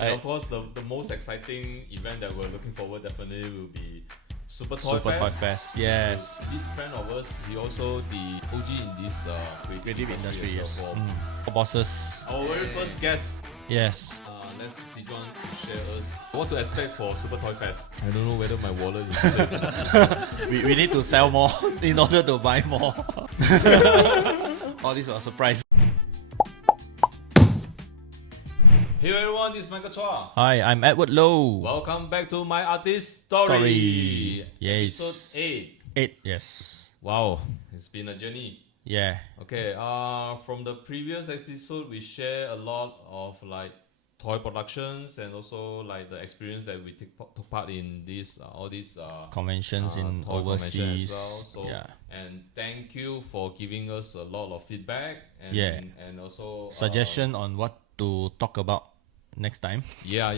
And of course, the most exciting event that we're looking forward definitely will be Super Toy Fest. Yes. This friend of us, he also the OG in this Creative industry, yes. For Bosses. our very first guest. Yes. Let's Sidan to share us what to expect for Super Toy Fest. I don't know whether my wallet is safe. we need to sell more in order to buy more. All these are a surprise. Hey everyone, this is Michael Chua. Hi, I'm Edward Low. Welcome back to my artist story. Yes. Episode 8. 8, yes. Wow, it's been a journey. Yeah. Okay, from the previous episode, we share a lot of like toy productions and also like the experience that we took part in this all these conventions in toy overseas convention as well. So yeah. And thank you for giving us a lot of feedback and and also suggestion on what to talk about next time. Yeah.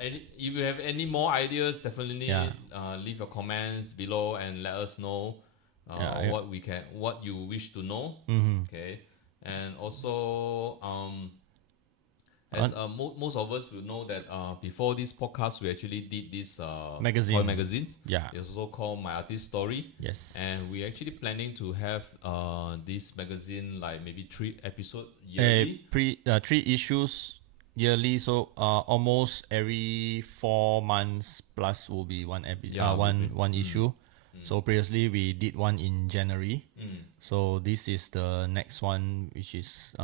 If you have any more ideas, definitely leave your comments below and let us know what you wish to know. Okay, and also as most of us will know that before this podcast we actually did this toy magazine. Yeah, it's also called My Artist Story. Yes, and we're actually planning to have this magazine like maybe 3 episodes yearly. 3 issues yearly, so almost every 4 months plus will be one issue. So previously we did one in January. So this is the next one, which is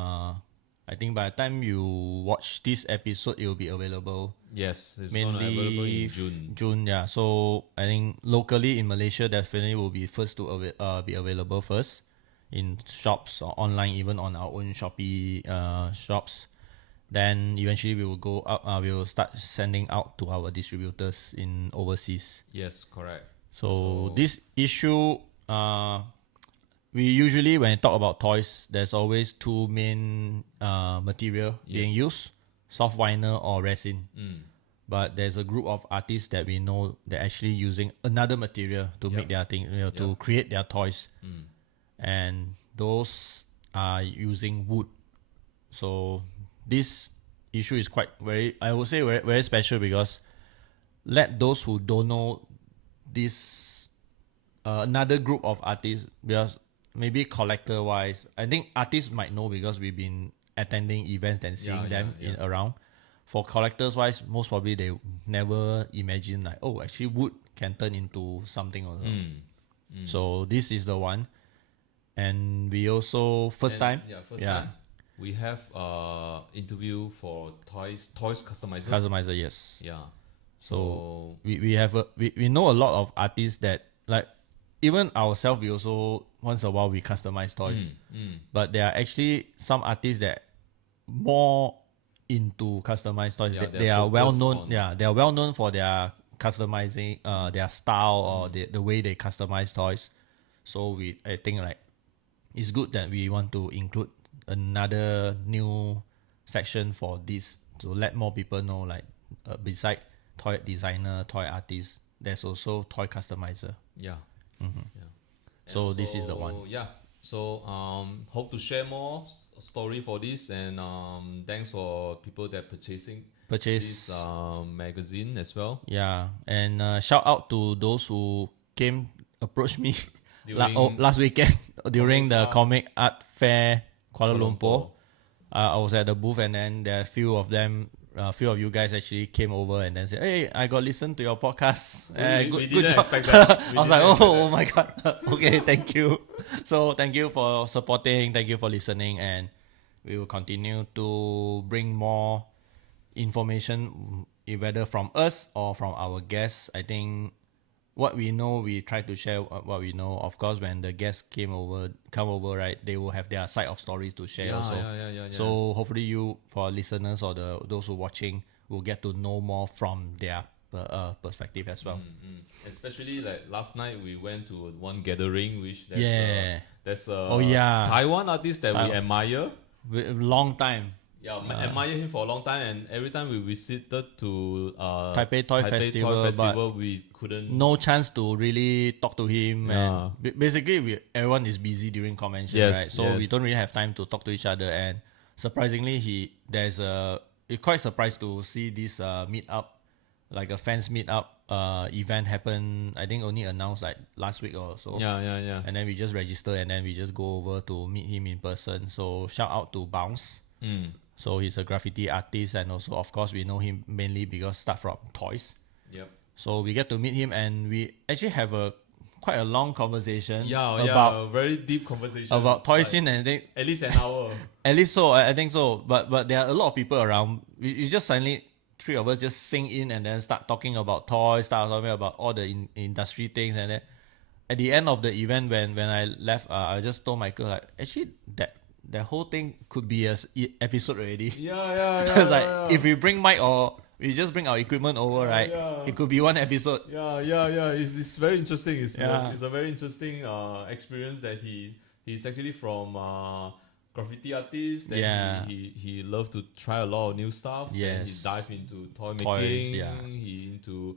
I think by the time you watch this episode, it will be available. Yes, it's mainly available in June. June, yeah. So I think locally in Malaysia, definitely will be first to be available first in shops or online, even on our own Shopee shops. Then eventually we will go up. We will start sending out to our distributors in overseas. Yes, correct. So this issue, we usually, when we talk about toys, there's always 2 main material being used: soft vinyl or resin. But there's a group of artists that we know they're actually using another material to make their thing, to create their toys. And those are using wood. So this issue is I would say very special, because let those who don't know this another group of artists, because maybe collector wise, I think artists might know because we've been attending events and seeing them around. For collectors wise, most probably they never imagine like, oh, actually wood can turn into something or something. So this is the one. And we also first time we have interview for toys customizer. Yes. Yeah. So we have we know a lot of artists that, like, even ourselves, we also once a while we customize toys. But there are actually some artists that more into customized toys. They are well known. They are well known for their customizing, their style or the way they customize toys. So I think like it's good that we want to include another new section for this, to let more people know, like beside toy designer, toy artist, there's also toy customizer. So this is the one. So hope to share more story for this, and thanks for people that purchase this magazine as well. And shout out to those who approached me last weekend during the Comic Art Fair Kuala Lumpur. I was at the booth, and then there are a few of you guys actually came over and then said, "Hey, I got listened to your podcast. We good didn't job." expect that. I was like, oh my god. Okay, thank you. So thank you for supporting, thank you for listening, and we will continue to bring more information, whether from us or from our guests. I think what we know, we try to share what we know. Of course, when the guests come over, right, they will have their side of stories to share also. So hopefully you, for listeners or those who are watching, will get to know more from their perspective as well. Especially like last night we went to one gathering, which there's a Taiwan artist that we admire. Long time. Admire him for a long time, and every time we visited to Taipei Toy Festival, but we couldn't. No chance to really talk to him. And basically, everyone is busy during convention, right? So we don't really have time to talk to each other. And surprisingly, there's a quite surprised to see this meet up, like a fans meet up event happen. I think only announced like last week or so. Yeah. And then we just register and then we just go over to meet him in person. So shout out to Bounce. So he's a graffiti artist, and also of course we know him mainly because start from toys. Yep. So we get to meet him and we actually have quite a long conversation. A very deep conversation about toy scene, and I think at least an hour. At least so, I think so. But there are a lot of people around. We just suddenly, three of us just sink in and then start talking about toys, start talking about all the industry things, and then at the end of the event, when I left, I just told Michael like, actually that whole thing could be an episode already. Because like if we bring mic or we just bring our equipment over, right? It could be one episode. It's very interesting. It's a very interesting experience that he's actually from graffiti artist. Then he loved to try a lot of new stuff. Yes. He dived into toys, making. He into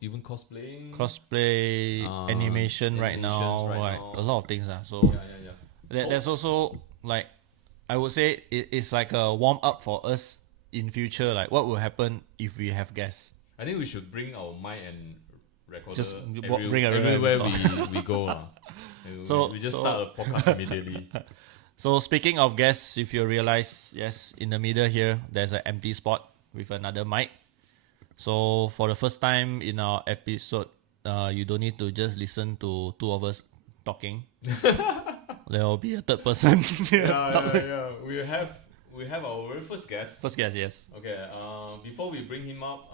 even cosplaying. Animation right now. A lot of things. So there's also like, I would say it's like a warm up for us in future. Like what will happen if we have guests? I think we should bring our mic and recorder just everywhere we go. We just start a podcast immediately. So speaking of guests, if you realize, yes, in the middle here, there's an empty spot with another mic. So for the first time in our episode, you don't need to just listen to two of us talking. There will be a third person. We have our very first guest. First guest, yes. Okay. Before we bring him up,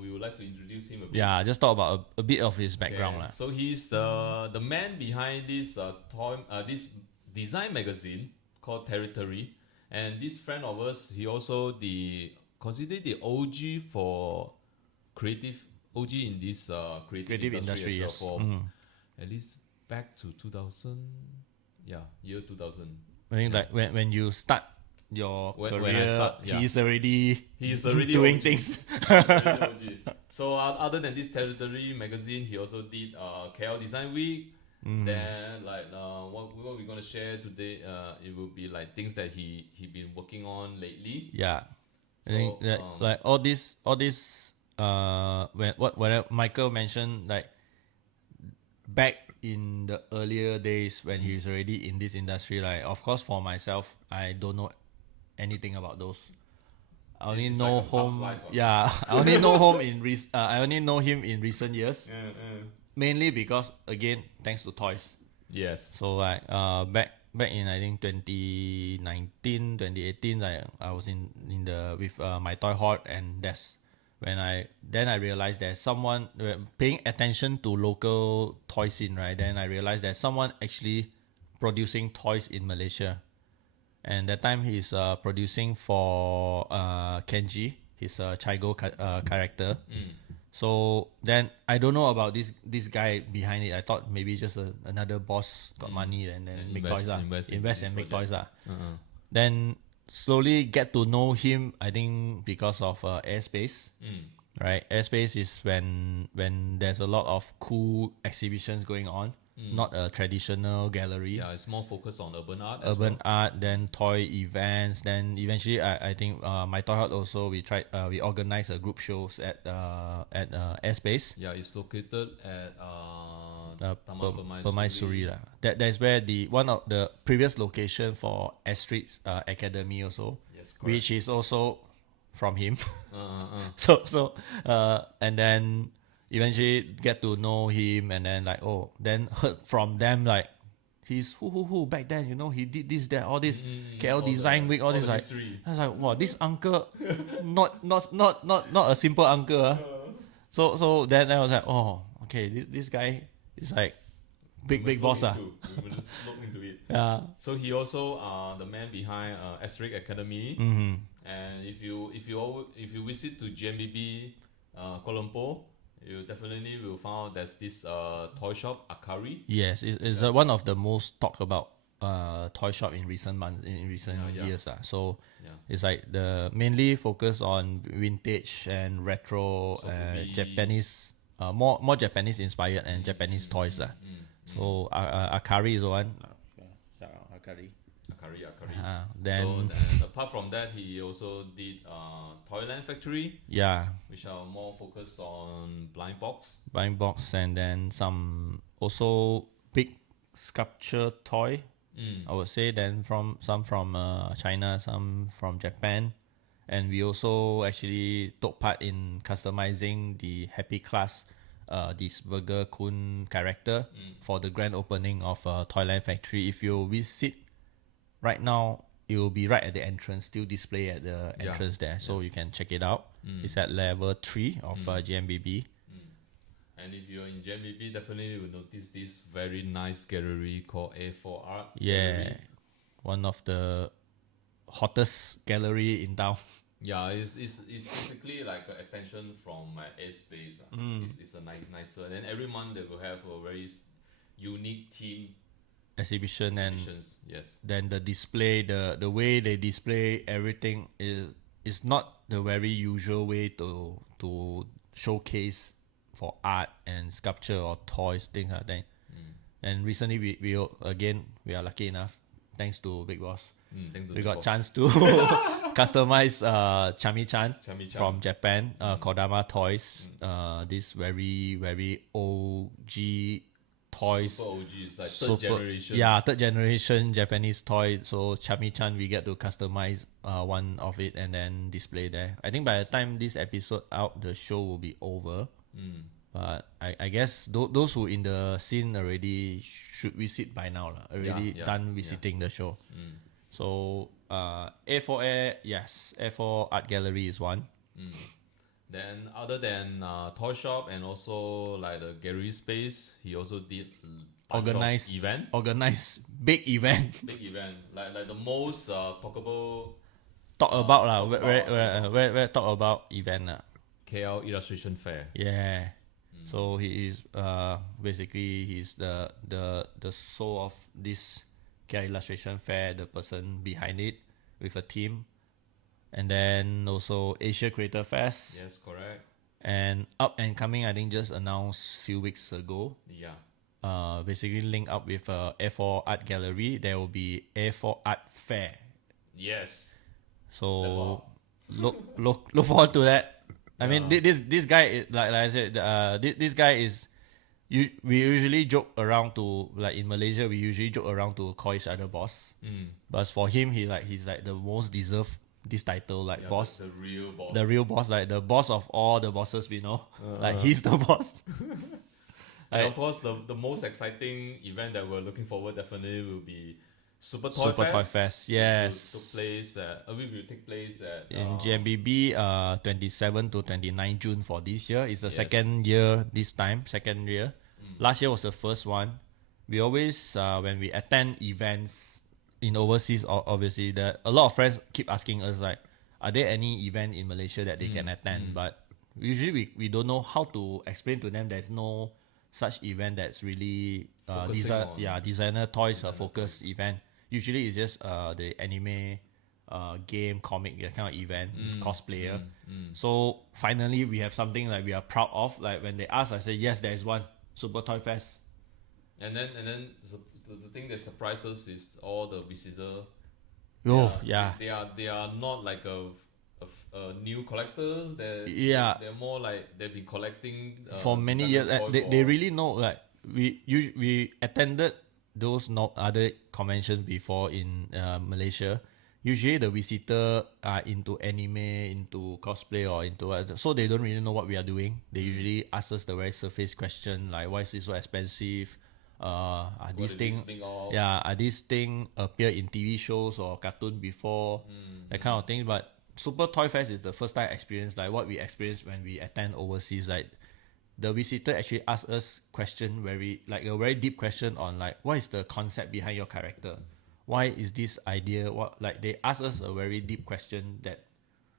we would like to introduce him a bit. Yeah, just talk about a bit of his background. Okay. So he's the man behind this this design magazine called Territory, and this friend of us, he also considered the OG for OG in this creative industry yes. For at least back to 2000. Yeah, year 2000. I think like when you start your career, when I start, he's already doing OG. things. So other than this Territory magazine, he also did KL Design Week. Then like what we're gonna share today, it will be like things that he been working on lately. Yeah, so, I think that like all this when Michael mentioned, like back in the earlier days when he was already in this industry, like of course for myself, I don't know anything about those. I only know like home. I only know home I only know him in recent years. Mainly because again, thanks to toys. Yes. So like back in I think 2019, 2018, like I was in the with my toy hoard, and that's when I realized there's someone paying attention to local toy scene, right? Then I realized there's someone actually producing toys in Malaysia, and that time he's producing for Kenji, his Chigo character. So then I don't know about this guy behind it. I thought maybe just another boss got money and then make toys invest and make toys Then slowly get to know him, I think because of Airspace. Right, Airspace is when there's a lot of cool exhibitions going on, not a traditional gallery. Yeah, it's more focused on urban art. Art, then toy events. Then eventually, I think my toy hut also we organize a group shows at Airspace. Yeah, it's located at Permaisuri. That's where one of the previous location for Astrid's Academy also, yes, which is also from him. So and then eventually get to know him, and then like then heard from them like he's who back then, he did this, that, all this KL Design Week, all this like history. I was like, wow, this uncle not a simple uncle. So then I was like, oh, okay, this guy is like big boss. We will just look into it. Yeah. So he also the man behind Astrid Academy. And if you visit to GMBB Kuala Lumpur, you definitely will find out there's this toy shop Akari. Yes, it's one of the most talked about toy shop in recent months, in recent years. So it's like the mainly focus on vintage and retro, Japanese, more Japanese inspired and Japanese toys. So Akari is the one. Shout out Akari. Akari. Then So, and apart from that, he also did Toyland Factory. Yeah. Which are more focused on blind box. Blind box, and then some also big sculpture toy. I would say. Then from China, some from Japan, and we also actually took part in customizing the Happy Class, this Burger Kun character for the grand opening of Toyland Factory. If you visit right now, it will be right at the entrance, still display at the entrance there, so you can check it out. It's at level 3 of GMBB. And if you're in GMBB, definitely you will notice this very nice gallery called A4 Art. Yeah, Gallery. One of the hottest gallery in town. Yeah, it's basically like an extension from my airspace. It's a nicer. Then every month they will have a very unique theme Exhibitions. And yes. Then the display, the way they display everything is not the very usual way to showcase for art and sculpture or toys, things like that. And recently we are lucky enough, thanks to Big Boss, we got chance to customize Chami-chan from Japan, Kodama Toys. This very, very OG toys. Super OG, it's like third generation. Yeah, third generation Japanese toy. So Chami-chan, we get to customize one of it and then display there. I think by the time this episode out, the show will be over. But I guess those who in the scene already should visit by now. Already done visiting the show. So A4A, yes, A4 Art Gallery is one. Then other than toy shop and also like the gallery space, he also did organized event. Organized big event. Big event. Like the most talkable. Talk about where talk about event KL Illustration Fair. Yeah. So he is basically he's the soul of this KL Illustration Fair, the person behind it with a team. And then also Asia Creator Fest. Yes, correct. And up and coming, I think just announced few weeks ago. Yeah. Basically link up with A4 Art Gallery. There will be A4 Art Fair. Yes. So look forward to that. I mean, this guy is, like I said, this guy is. We usually joke around to, like in Malaysia, we usually joke around to call each other boss. But for him, he's like the most deserved this title, like boss. The real boss. The real boss, like the boss of all the bosses we know. Like he's the boss. And of course, the most exciting event that we're looking forward definitely will be Super Toy Fest. Yes. Will take place at in GMBB 27 to 29 June for this year. It's the second year this time, second year. Last year was the first one. We always, when we attend events in overseas, obviously, a lot of friends keep asking us, like, are there any event in Malaysia that they can attend? But usually we don't know how to explain to them there's no such event that's really designer toys focused event. Usually it's just the anime, game, comic, that kind of event with cosplayer. So finally we have something like we are proud of. Like when they ask, I say yes, there is one, Super Toy Fest. And then the thing that surprises is all the visitors. They are not like a new collectors. They're more like they've been collecting for many years. They really know, like we attended those other conventions before in Malaysia. Usually the visitor are into anime, into cosplay, or into so they don't really know what we are doing. They usually ask us the very surface question, like why is this so expensive? Are these things appear in TV shows or cartoon before, that kind of thing. But Super Toy Fest is the first time experience, like what we experience when we attend overseas. Like the visitor actually asks us question, a very deep question on like what is the concept behind your character? Why is this idea? They ask us a very deep question that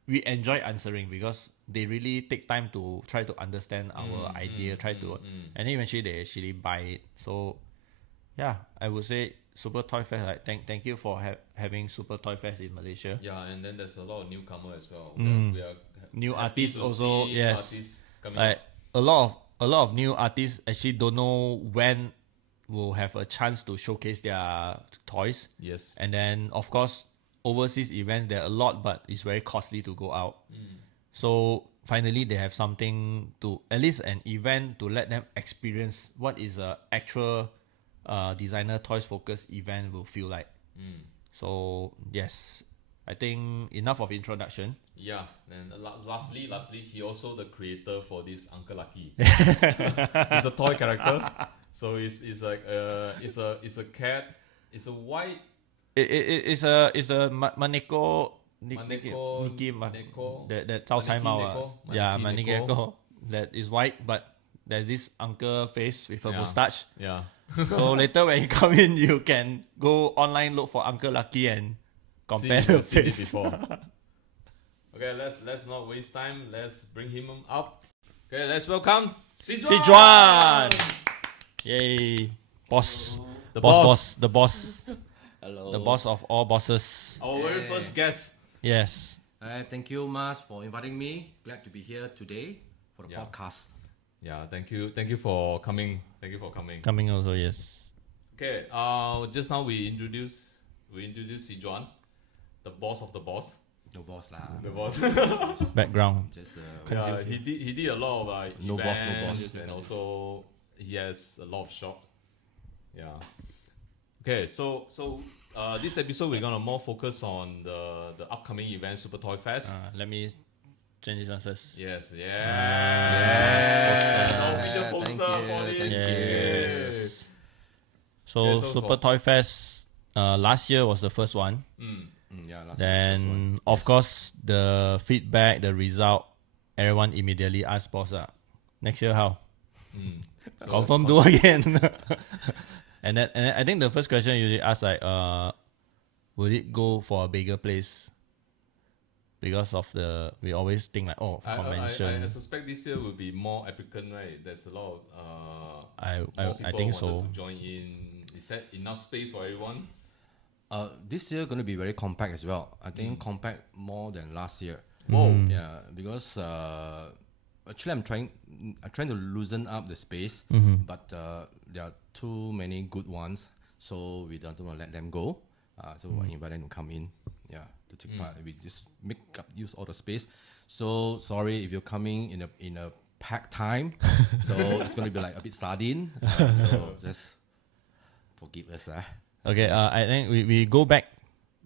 we enjoy answering because they really take time to try to understand our idea, and then eventually they actually buy it. So yeah, I would say Super Toy Fest, like thank you for having Super Toy Fest in Malaysia. Yeah, and then there's a lot of newcomer as well. We are new artists also. Yes, artists coming like up. a lot of new artists actually don't know when will have a chance to showcase their toys. Yes. And then, of course, overseas events, there are a lot, but it's very costly to go out. So finally, they have something to, at least an event to let them experience what is a actual designer toys focused event will feel like. So yes, I think enough of introduction. Yeah, and lastly, he also the creator for this Uncle Lucky. It's a toy character, so it's like it's a cat. It's a white. It's a Maneko. Maneko. That Cao Cai Mao. Yeah, Maneko. That is white, but there's this uncle face with a mustache. Yeah. So later when you come in, you can go online, look for Uncle Lucky and compare the face. Before. Okay, let's not waste time. Let's bring him up. Okay, let's welcome Sidan. Yay, boss. The boss. The boss. Hello. The boss of all bosses. Our very first guest. Yes. Thank you, Mas, for inviting me. Glad to be here today for the podcast. Yeah, thank you for coming. Coming also, yes. Okay, just now we introduced Sijuan, the boss of the boss. No boss lah. The boss. Background. Just Yeah, he did a lot of like No boss, no events, boss. and also he has a lot of shops. Yeah. Okay, so this episode we're gonna more focus on the upcoming event, Super Toy Fest. Let me change this one first. Yes, Yeah. No video poster for it. Thank you. So Okay, so Super Toy Fest, last year was the first one. yeah. Then of course the feedback, the result, everyone immediately asked boss, next year how? So Confirm do again. and then I think the first question usually ask like, would it go for a bigger place? Because of we always think like, convention. I suspect this year will be more applicant, right? There's a lot of I people think wanted so. to join in. Is that enough space for everyone? This year going to be very compact as well. I think compact more than last year. Whoa. Yeah, because actually I'm trying to loosen up the space, but there are too many good ones, so we don't want to let them go. So I invite them to come in. Yeah, to take part. We just use all the space. So sorry if you're coming in a packed time. So it's gonna be like a bit sardine. So just forgive us. Okay, I think we go back,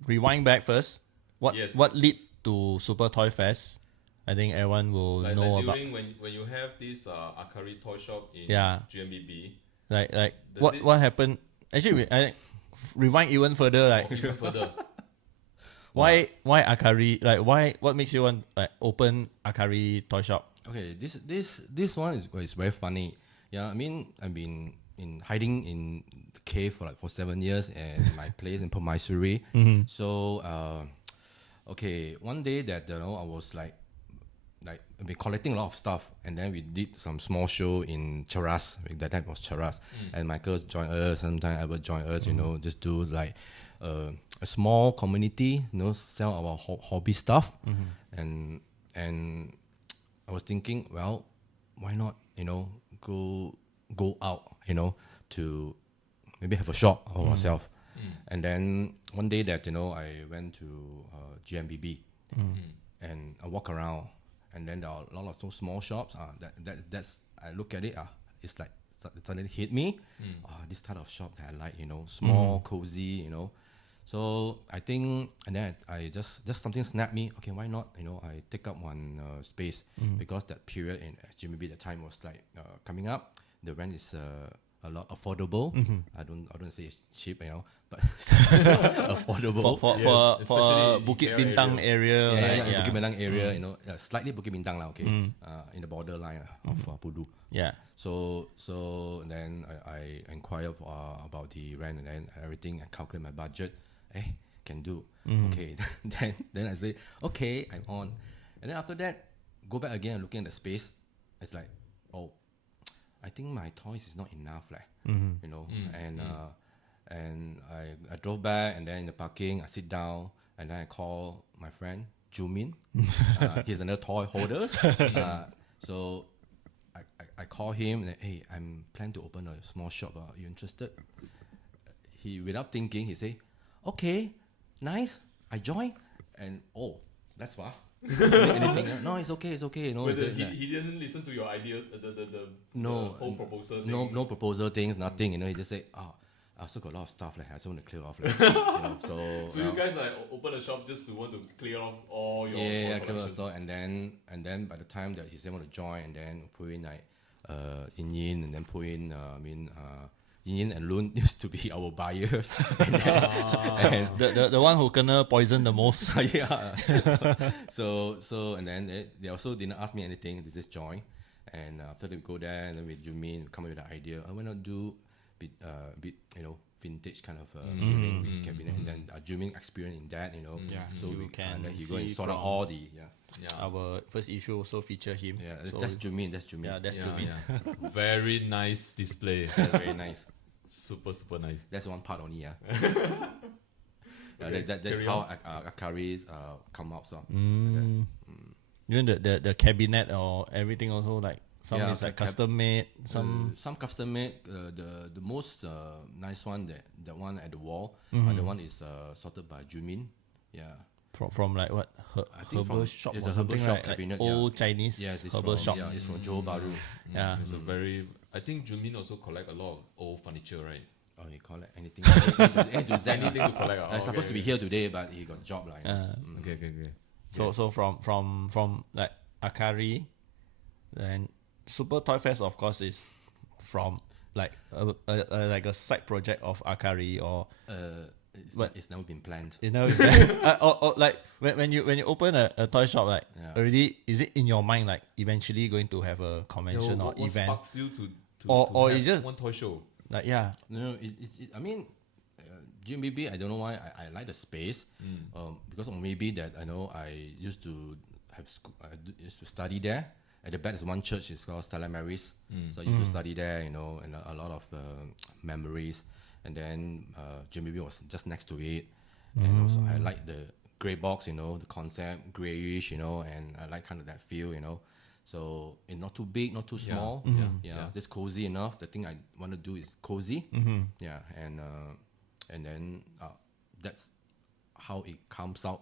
rewind back first. What lead to Super Toy Fest? I think everyone will know like about. During when you have this Akari toy shop in GMBB. Like what happened? Actually, I think rewind even further. Like Even further. why Akari? Like what makes you want open Akari toy shop? Okay, this one is very funny. Yeah, I mean I've been hiding in the cave for 7 years and my place in Permaisuri. So okay, one day that I was like I've been collecting a lot of stuff, and then we did some small show in Cheras. That time was Cheras, and Michael joined us. Sometimes Albert joined us. Just do like a small community. Sell our hobby stuff, and I was thinking, well, why not go out, to maybe have a shop of ourselves. And then one day that I went to GMBB, and I walk around, and then there are a lot of those small shops. That's I look at it. It's like it suddenly hit me. This type of shop that I like, small, cozy, So I think, and then I just something snapped me. Okay, why not? I take up one space because that period in GMB, the time was like coming up. The rent is a lot affordable. I don't say it's cheap, but affordable for Bukit Bintang area. Bukit Bintang area. Slightly Bukit Bintang lah. Okay, in the borderline of Pudu. Yeah. So then I inquire about the rent and then everything. I calculate my budget. Can do. Okay, then I say, okay, I'm on. And then after that, go back again and looking at the space. It's like, I think my toys is not enough, and I drove back, and then in the parking, I sit down, and then I call my friend Jumin. He's another toy holder. So I call him and hey, I'm planning to open a small shop. Are you interested? He, without thinking, he say, okay, nice. I join. And that's fast. Anything? No, it's okay. You know, he didn't listen to your idea, the whole proposal thing. No proposal things, nothing. You know, he just say, I also got a lot of stuff. Like, I just want to clear off. Like, you know, so you guys like open a shop just to want to clear off all your clear off store, and then by the time that he said want to join, and then put in like Yin, and then put in Yin and Lun used to be our buyers. and the one who gonna poison the most. Yeah. so and then they also didn't ask me anything. They just join, and after they go there, and then with Jumin, we come up with the idea. I want to do bit you know, vintage kind of feeling with cabinet, and then Jumin experience in that, you know. So we can he go and sort out all the our first issue also feature him. So that's Jumin. Yeah, that's Jumin. Very nice display. Very nice. Super nice. That's one part only. That's how Akari come out. So even the cabinet or everything also, like some is like custom made. Some custom made. The most nice one, that one at the wall. The one is sorted by Jumin. From like what herbal shop or something, right? Cabinet, like old Chinese herbal shop. Yeah, it's from Johor Bahru. It's a very. I think Jumin also collect a lot of old furniture, right? Oh, he collect anything. Anything to collect. I'm supposed to be here today, but he got job like. Okay. So from like Akari, and Super Toy Fest, of course, is from like a side project of Akari, or it's never been planned. You know, or like when you open a toy shop, like already, is it in your mind like eventually going to have a convention or what event? Sparks you to or have it's just one toy show? Like No, I mean, GMBB, I don't know why I like the space, because maybe that I know I used to have school, I used to study there. At the back is one church, it's called Stella Maris. So I used to study there, you know, and a lot of memories. And then GMBB was just next to it, and also I like the grey box, you know, the concept, greyish, you know, and I like kind of that feel, you know. So it's not too big, not too small. Just cozy enough. The thing I want to do is cozy. And then that's how it comes out,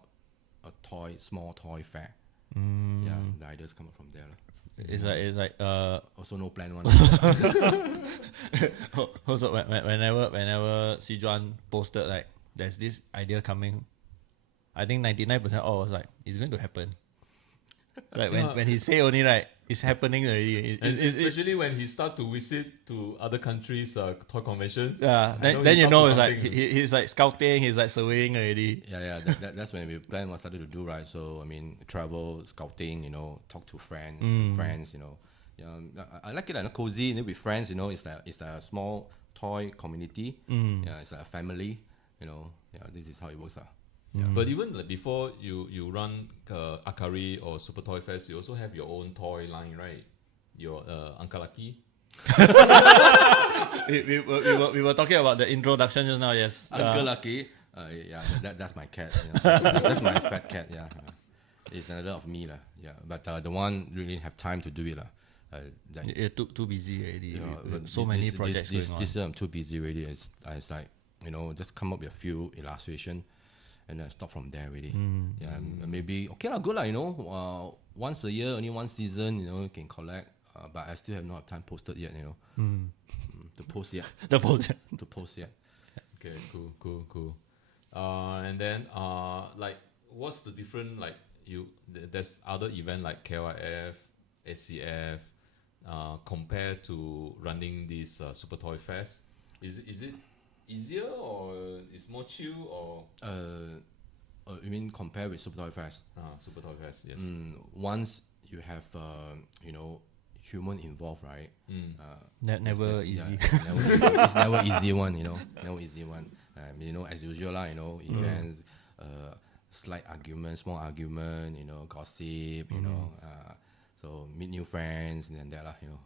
a small toy fair. The ideas come up from there. It's like also no plan one. Also whenever Sidan posted like there's this idea coming, I think 99% was like it's going to happen. Like when he say only, right, it's happening already. Especially when he start to visit to other countries' toy conventions. Then you know it's like he's like scouting, he's like surveying already. That's when we plan what started to do, right? So I mean, travel, scouting, you know, talk to friends, you know. I like it like cozy, you know, with friends, you know. It's like a small toy community. It's like a family, you know. This is how it works. But even like before you run Akari or Super Toy Fest, you also have your own toy line, right? Your Uncle Lucky. we were talking about the introduction just now. Yes, Uncle Lucky. That's my cat. That's my fat cat. It's another of me lah. But the one really have time to do it lah. You're too busy already. So many projects going on. This year I'm too busy already. It's like, you know, just come up with a few illustration. And then stop from there really. Maybe okay lah, good lah, you know. Once a year, only one season, you know, you can collect. But I still have not time posted yet, you know. To post yet. To post yet. Okay, cool. And then like, what's the different like there's other event like KYF, SCF, compared to running this Super Toy Fest? Is it easier or it's more chill or? You mean compare with Super Toy Fest? Super Toy Fest, yes. Once you have you know, human involved, right? Never easy. It's never easy one, you know. Never easy one. You know, as usual lah, you know, events, slight argument, small argument, you know, gossip, you know. So meet new friends and that lah, you know.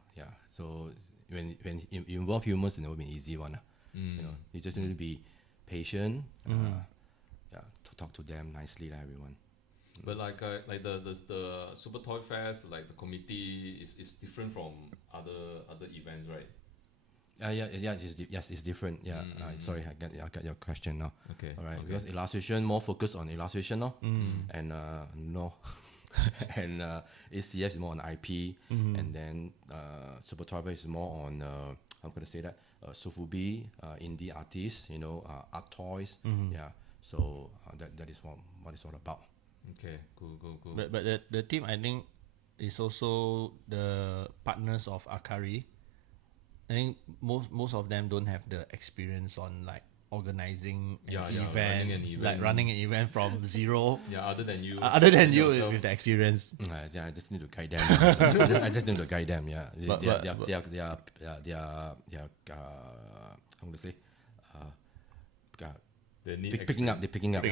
So when you involve humans, it's never been easy one. You know, you just need to be patient. To talk to them nicely, everyone. But like the Super Toy Fest, like the committee is different from other events, right? Yes, it's different. Yeah, sorry, I got your question now. Okay. All right, Okay. because illustration more focused on illustration, no, and no, and ACF is more on IP, and then Super Toy Fest is more on I'm gonna say that Sofubi, indie artists, art toys. Yeah, so that is what it's all about. Okay, cool. But the team, I think, is also the partners of Akari. I think most of them don't have the experience on like organizing an event, running an event from zero. Yeah, other than you yourself. With the experience. Yeah, I just need to guide them. I just need to guide them. Yeah, they are how to say, picking up.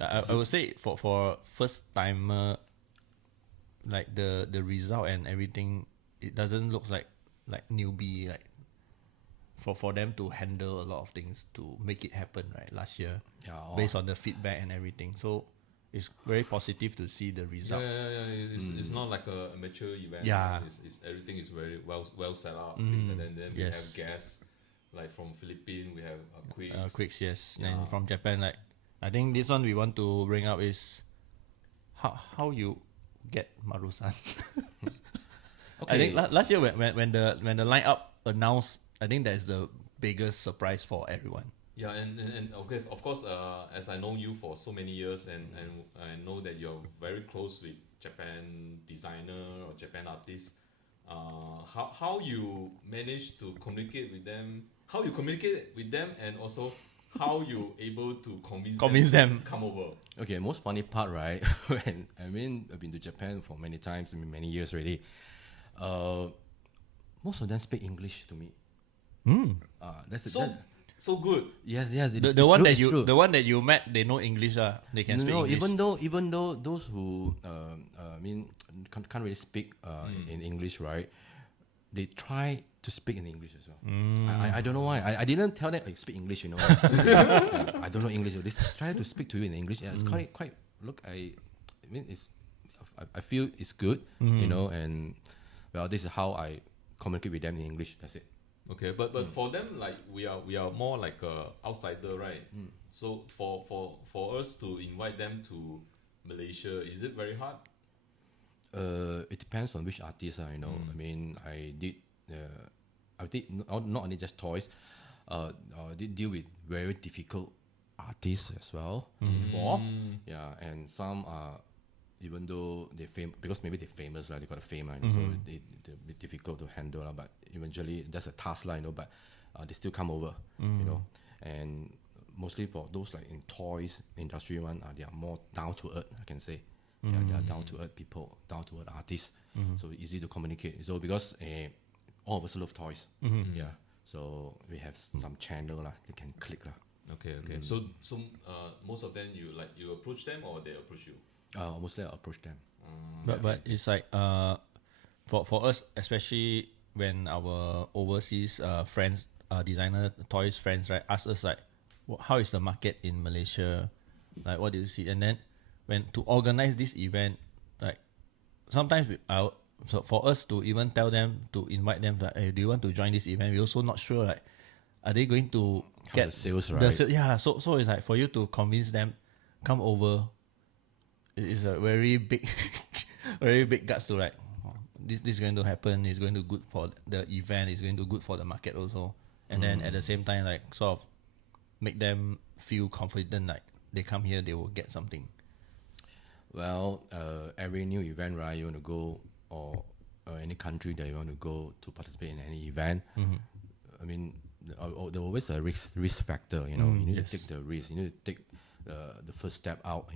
I would say for first timer, like the result and everything, it doesn't look like newbie, like for them to handle a lot of things to make it happen, right, last year, based on the feedback and everything. So it's very positive to see the result. It's not like a amateur event. Yeah, it's everything is very well set up. Things, and then we have guests like from Philippines. We have Quicks, yes. Yeah. And from Japan, like I think this one we want to bring up is how you get Maru-san. Okay. I think last year when the lineup announced, I think that's the biggest surprise for everyone. Yeah, and of course, as I know you for so many years, and I know that you're very close with Japan designer or Japan artists. How you manage to communicate with them? How you communicate with them, and also how you able to convince them to come over? Okay, most funny part, right? When I've been to Japan for many times, many years already. Most of them speak English to me. That's so good. Yes. The one that you met, they know English. They can speak English. Even though those who can't really speak in English, right? They try to speak in English as well. I don't know why. I didn't tell them I speak English. I don't know English. They try to speak to you in English. Yeah, it's quite. Look, I feel it's good. And well, this is how I communicate with them in English. That's it. Okay, but for them, like we are more like a outsider, right? So for us to invite them to Malaysia, is it very hard? It depends on which artist. I did not only just toys. Did deal with very difficult artists as well before. Yeah, and some are, even though because maybe they're famous, they got a fame, so they're a bit difficult to handle, but eventually that's a task, but they still come over, and mostly for those like in toys industry one, they are more down to earth, I can say. Yeah, they are down to earth people, down to earth artists, so easy to communicate. So because all of us love toys, so we have some channel they can click . Okay. So most of them you approach them or they approach you? Mostly I approach them. But it's like for us, especially when our overseas friends, designer toys friends, right, ask us like, how is the market in Malaysia? Like, what do you see? And then when to organize this event, like sometimes so for us to even tell them, to invite them, like, hey, do you want to join this event? We're also not sure, like, are they going to get the sales, right? So it's like for you to convince them, come over. It's a very big, very big guts to like, this is going to happen. It's going to good for the event. It's going to good for the market also. And then at the same time, like sort of make them feel confident, like they come here, they will get something. Well, every new event, right, you want to go, or any country that you want to go to participate in any event, there's always a risk factor, you need to take the risk. You need to take the first step out,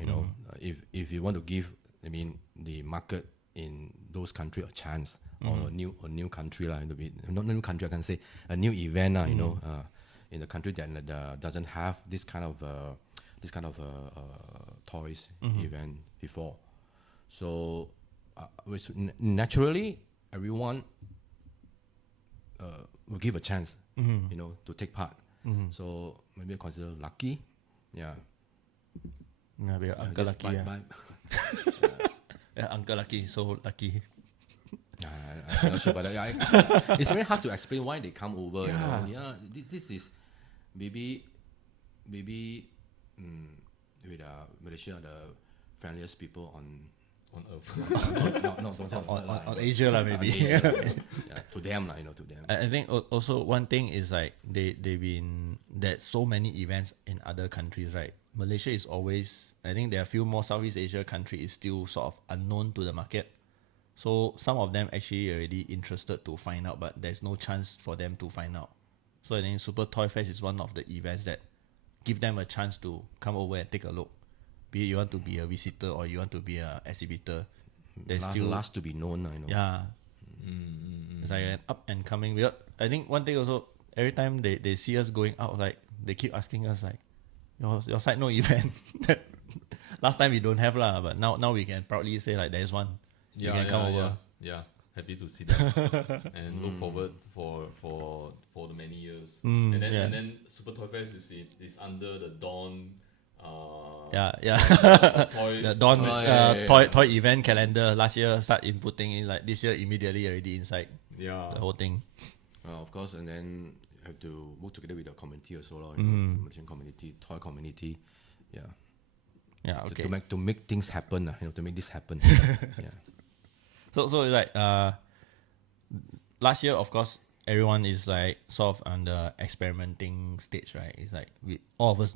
if you want to give, the market in those countries a chance, or a new country, not new country, I can say a new event, in a country that doesn't have this kind of toys event before. So naturally, everyone will give a chance, to take part. So maybe I consider lucky. Yeah. Yeah, we are lucky. Uncle Lucky, so lucky. I'm not sure about that. It's very hard to explain why they come over. Yeah. You know, this is maybe with Malaysia are the friendliest people on Earth. don't tell On Asia lah, maybe. Asia, to them lah, to them. I think also one thing is like they've been there's so many events in other countries, right? Malaysia is always, I think there are a few more Southeast Asia countries is still sort of unknown to the market. So some of them actually already interested to find out, but there's no chance for them to find out. So I think Super Toy Fest is one of the events that give them a chance to come over and take a look. Be it you want to be a visitor or you want to be a exhibitor, there's still last to be known. Yeah. It's like an up and coming. I think one thing also, every time they see us going out, like they keep asking us like, your side no event. Last time we don't have lah, but now we can proudly say like there's one. You can come over. Yeah. Happy to see them and look forward for the many years. And then Super Toy Fest is under the Dawn. Toy, the Dawn toy event calendar. Last year start inputting in, like this year immediately already inside. Yeah. The whole thing. Of course, and then have to work together with the community also, the Malaysian community, toy community. Yeah. Yeah. Okay. To make things happen, to make this happen. Yeah. So it's like last year, of course, everyone is like sort of on the experimenting stage, right? It's like all of us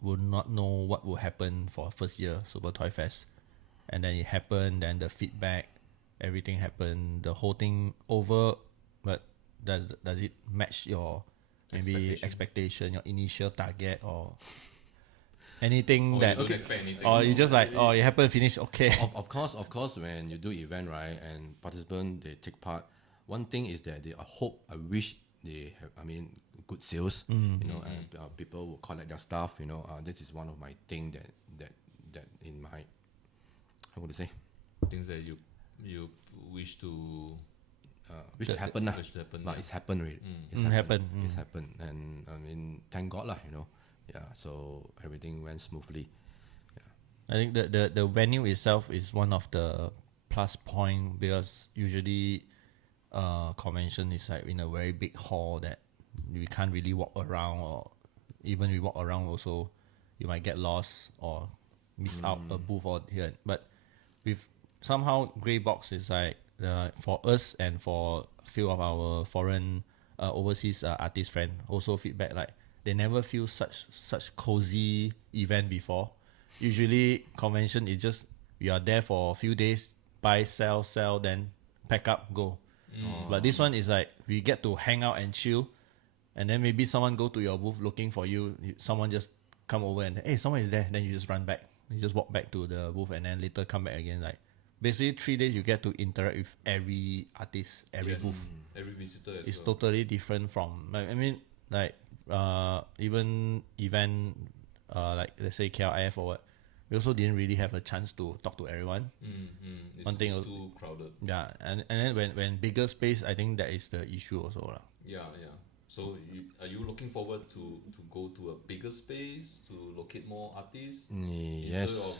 would not know what will happen for first year Super Toy Fest, and then it happened. Then the feedback, everything happened. The whole thing over, but does it match your maybe expectation, your initial target, or anything that? You don't expect anything. Or you just like, it happened, finish, okay. Of course, when you do event, right, and participants they take part, one thing is that I wish they have, good sales, and people will collect their stuff. This is one of my thing that in my, how would I say, things that you wish to happen, but it's happened already. It's happened, and thank God lah, Yeah, so everything went smoothly. I think the venue itself is one of the plus point, because usually convention is like in a very big hall that we can't really walk around, or even we walk around also you might get lost or miss out a booth or here. But with somehow Grey Box is like for us and for a few of our foreign overseas artist friend also feedback like they never feel such cozy event before. Usually convention is just we are there for a few days, buy, sell, then pack up, go. But this one is like we get to hang out and chill, and then maybe someone go to your booth looking for you. Someone just come over and hey, someone is there. Then you just run back. You just walk back to the booth and then later come back again. Like basically 3 days you get to interact with every artist, every booth. Every visitor as it's well. Totally different from even event like let's say KLF or what. We also didn't really have a chance to talk to everyone. It's too crowded. Yeah, and then when bigger space, I think that is the issue also lah. Yeah. So are you looking forward to go to a bigger space to locate more artists? Yes. Instead of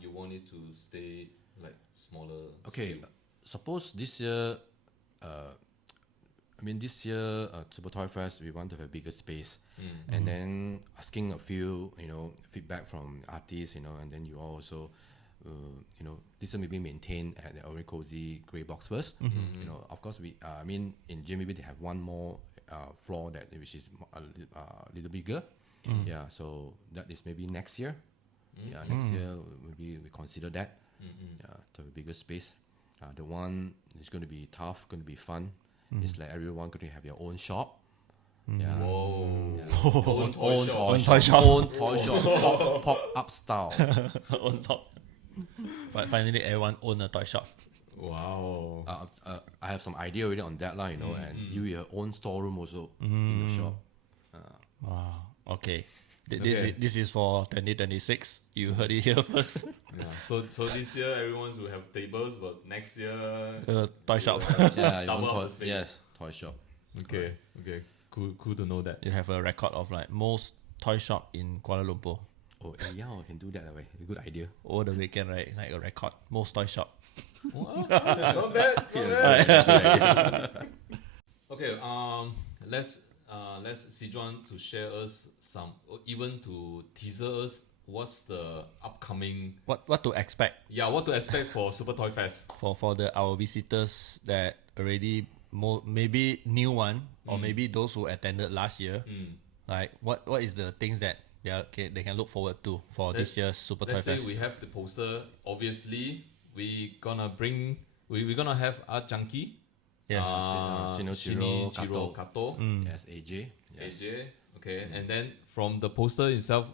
you want it to stay like smaller. Okay, scale? suppose this year, Super Toy Fest, we want to have a bigger space, and then asking a few, feedback from artists, and then you also, this will maybe maintain at the very cozy Grey Box first. Of course in gym maybe they have one more floor which is a little bigger. Yeah, so that is maybe next year. Yeah, next year maybe we consider that. To have a bigger space. The one is going to be tough, going to be fun. It's like everyone going to have your own shop. Yeah. Whoa. Yeah. Own toy shop. Own toy shop. Pop-up style. On top. Finally, everyone own a toy shop. Wow. I have some idea already on that, and your own storeroom also in the shop. Wow. Okay. This is for 2026. You heard it here first. Yeah. So this year everyone will have tables, but next year Toy shop. Yeah, your double own up toy. the space. Yes, toy shop. Okay. Cool to know that. You have a record of like most toy shop in Kuala Lumpur. Oh, yeah, I can do that way. Good idea. Over the weekend, right? Like a record. Most toy shop. Not bad. Not bad. Okay. Let's Sijuan to share us some, or even to teaser us. What's the upcoming? What to expect? Yeah, what to expect for Super Toy Fest? For our visitors that already maybe new one or maybe those who attended last year. Like what is the things that they can look forward to for this year's Super Toy Fest? Let's say we have the poster. Obviously, we're gonna have Art Junkie. Yes. Shinichiro Kato. Yes, AJ. Yes. AJ. Okay, and then from the poster itself,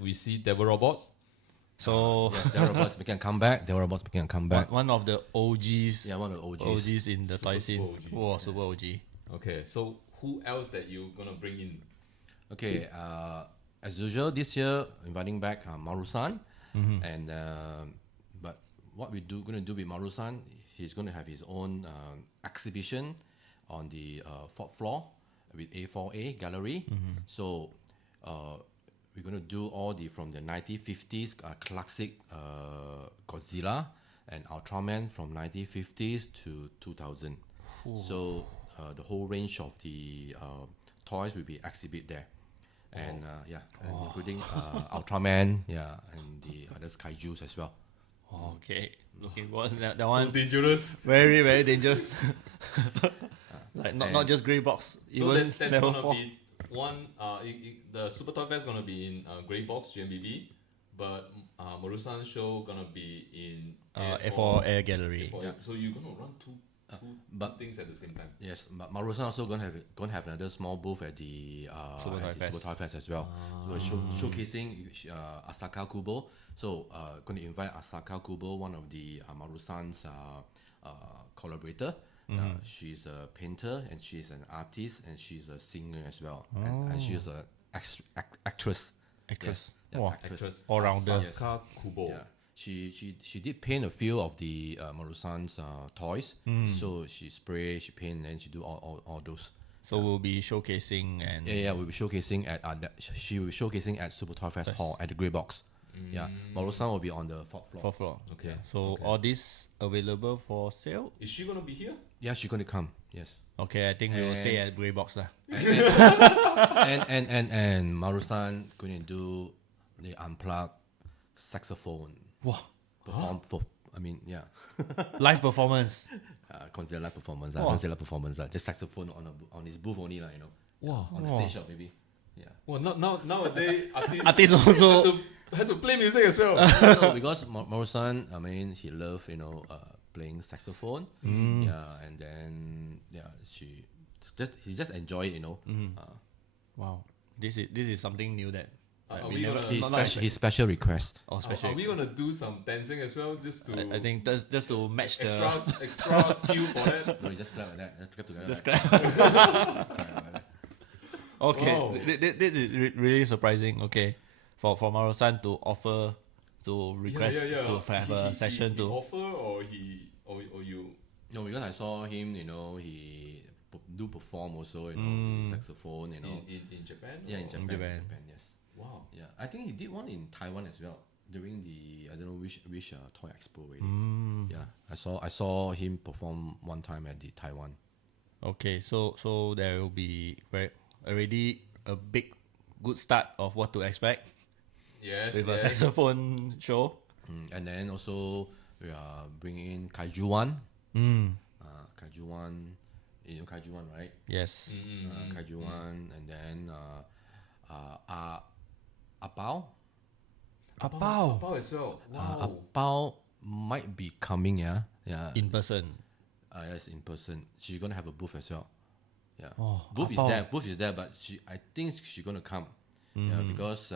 we see Devil Robots. So yes, Devil Robots making a comeback. One of the OGs. Yeah, one of the OGs. OGs in the toy scene. OG. Super OG. Okay, so who else that you gonna bring in? Okay, as usual, this year inviting back Maru-san, and but what gonna do with Maru-san? He's gonna have his own exhibition on the fourth floor with A4A gallery. So we're gonna do all from the 1950s classic Godzilla and Ultraman from 1950s to 2000. So the whole range of the toys will be exhibit there. And including Ultraman, and the other kaijus as well. Okay, looking forward to that one. So dangerous. Very, very dangerous. Like not just grey box. So Even that's level gonna 4. be one. The Super Toy Fest gonna be in grey box GMBB, but Marusan show gonna be in A4 Air Gallery. A4. So you're gonna run two things at the same time. Yes, but Marusan also gonna have another small booth at the Super Toy Fest as well. So showcasing Asaka Kubo. So gonna invite Asaka Kubo, one of the Marusan's collaborator. She's a painter and she's an artist and she's a singer as well. And she's an actress. Actress. Yes. Wow. Actress. All rounder. Asaka Kubo. Yeah. She did paint a few of the Marusan's toys. So she spray, she paint, and she do all those. So we'll be showcasing and We'll be showcasing she will be showcasing at Super Toy Fest Hall at the Grey Box. Yeah, Marusan will be on the fourth floor. Okay. So all these available for sale? Is she gonna be here? Yeah, she's gonna come. Yes. Okay, I think we will stay at Grey Box lah. and Marusan gonna do the unplugged saxophone. Wow. Perform for. I mean, yeah. Live performance. Consider live performance. Wow. Consider live performance. Just saxophone on his booth only lah. Wow. On the stage shop maybe. Yeah. Well, nowadays Artists also had to play music as well. So because Marusan, I mean, he loved playing saxophone. Yeah, and then he just enjoy it. wow. This is something new that his special request. special. Are we gonna do some dancing as well, just to? I think that's just to match extra skill for that. No, you just clap like that. Just clap together. Just clap. Okay, Wow. this is really surprising. Okay, for Marusan to offer to request to have a session he to offer or you. No, because I saw him. He do perform also. With saxophone. In Japan. Yeah, in Japan. Japan. Yes. Wow. Yeah, I think he did one in Taiwan as well during the I don't know which toy expo. Really. Yeah, I saw him perform one time at the Taiwan. Okay, so there will be already a good start of what to expect. Yes. With a saxophone show. And then also we are bringing in Kaiju One. Kaiju One, Kaiju One, right? Yes. Kaiju One, and then Apao. Apao as well. Wow. Apao might be coming, yeah. In person. Yes, in person. She's gonna have a booth as well. Yeah. Oh, booth Apao. is there, but I think she's gonna come. Yeah, because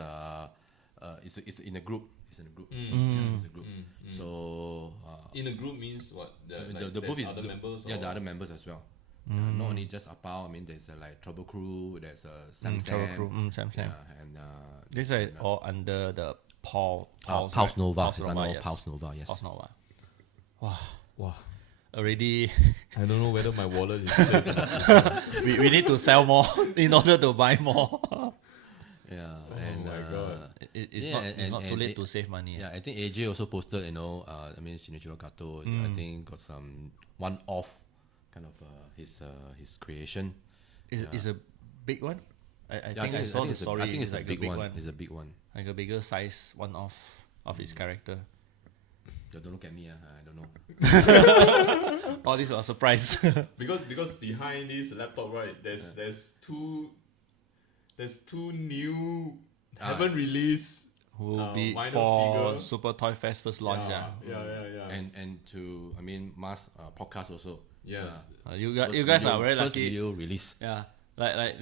it's in a group. It's in a group. Yeah, it's a group. So In a group means what? the booth is other members. the other members as well. Not only just Apao. I mean, there's like Trouble Crew. There's Sam Trouble Crew. Sam. Yeah, and These are all under the Pulse Nova. Pulse It's Nova, under yes. Pulse Nova. Yes. Pulse Nova. Wow. Wow. Already, I don't know whether my wallet is safe. we need to sell more in order to buy more. Yeah. my God. it's not too late to save money. Yeah, I think AJ also posted, I mean, Shinichiro Kato, I think got some one-off kind of his creation. It's a big one. I think I saw the story. I think it's like a big one. It's a big one. Like a bigger size one-off of his character. Don't look at me. I don't know. Oh, this was a surprise. because behind this laptop, right? There's two new haven't released Who will be vinyl for figure. Super Toy Fest first launch. Yeah. And to Mass podcast also. Yes. You guys are very first lucky. video release. Yeah, like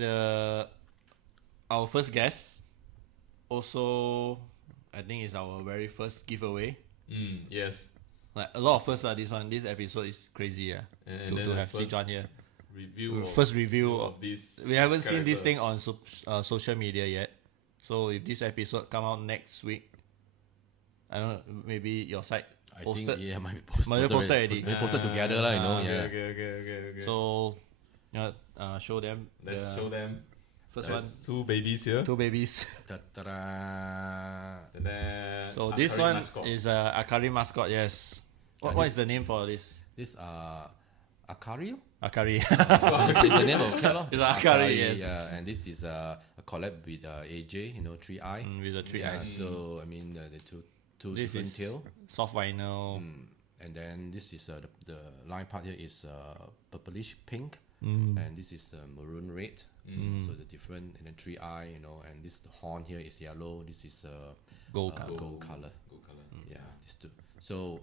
our first guest. Also, I think it's our very first giveaway. Yes. Like a lot of first this episode is crazy. Yeah, And to have Sidan here. First review of this. We haven't seen this thing on social media yet. So if this episode come out next week, I don't know, maybe your site posted. I think might be posted. Might be posted already. Maybe posted together, yeah. Okay. So, show them. Let's show them. First There's 2 babies here. 2 babies. Ta-da. And then So Akari this one mascot. is a Akari mascot. Yes. What is the name for this? This Akari. Akari. It's the name of cat. It's Akari, yes. Yeah, and this is a collab with AJ. 3i. With the 3 eyes. So I mean the two This different is tail. soft vinyl. And then this is the line part here is purplish pink, and this is maroon red. So the different, and then 3i, and this the horn here is yellow. This is Gold gold color. Gold color. Yeah, these two. So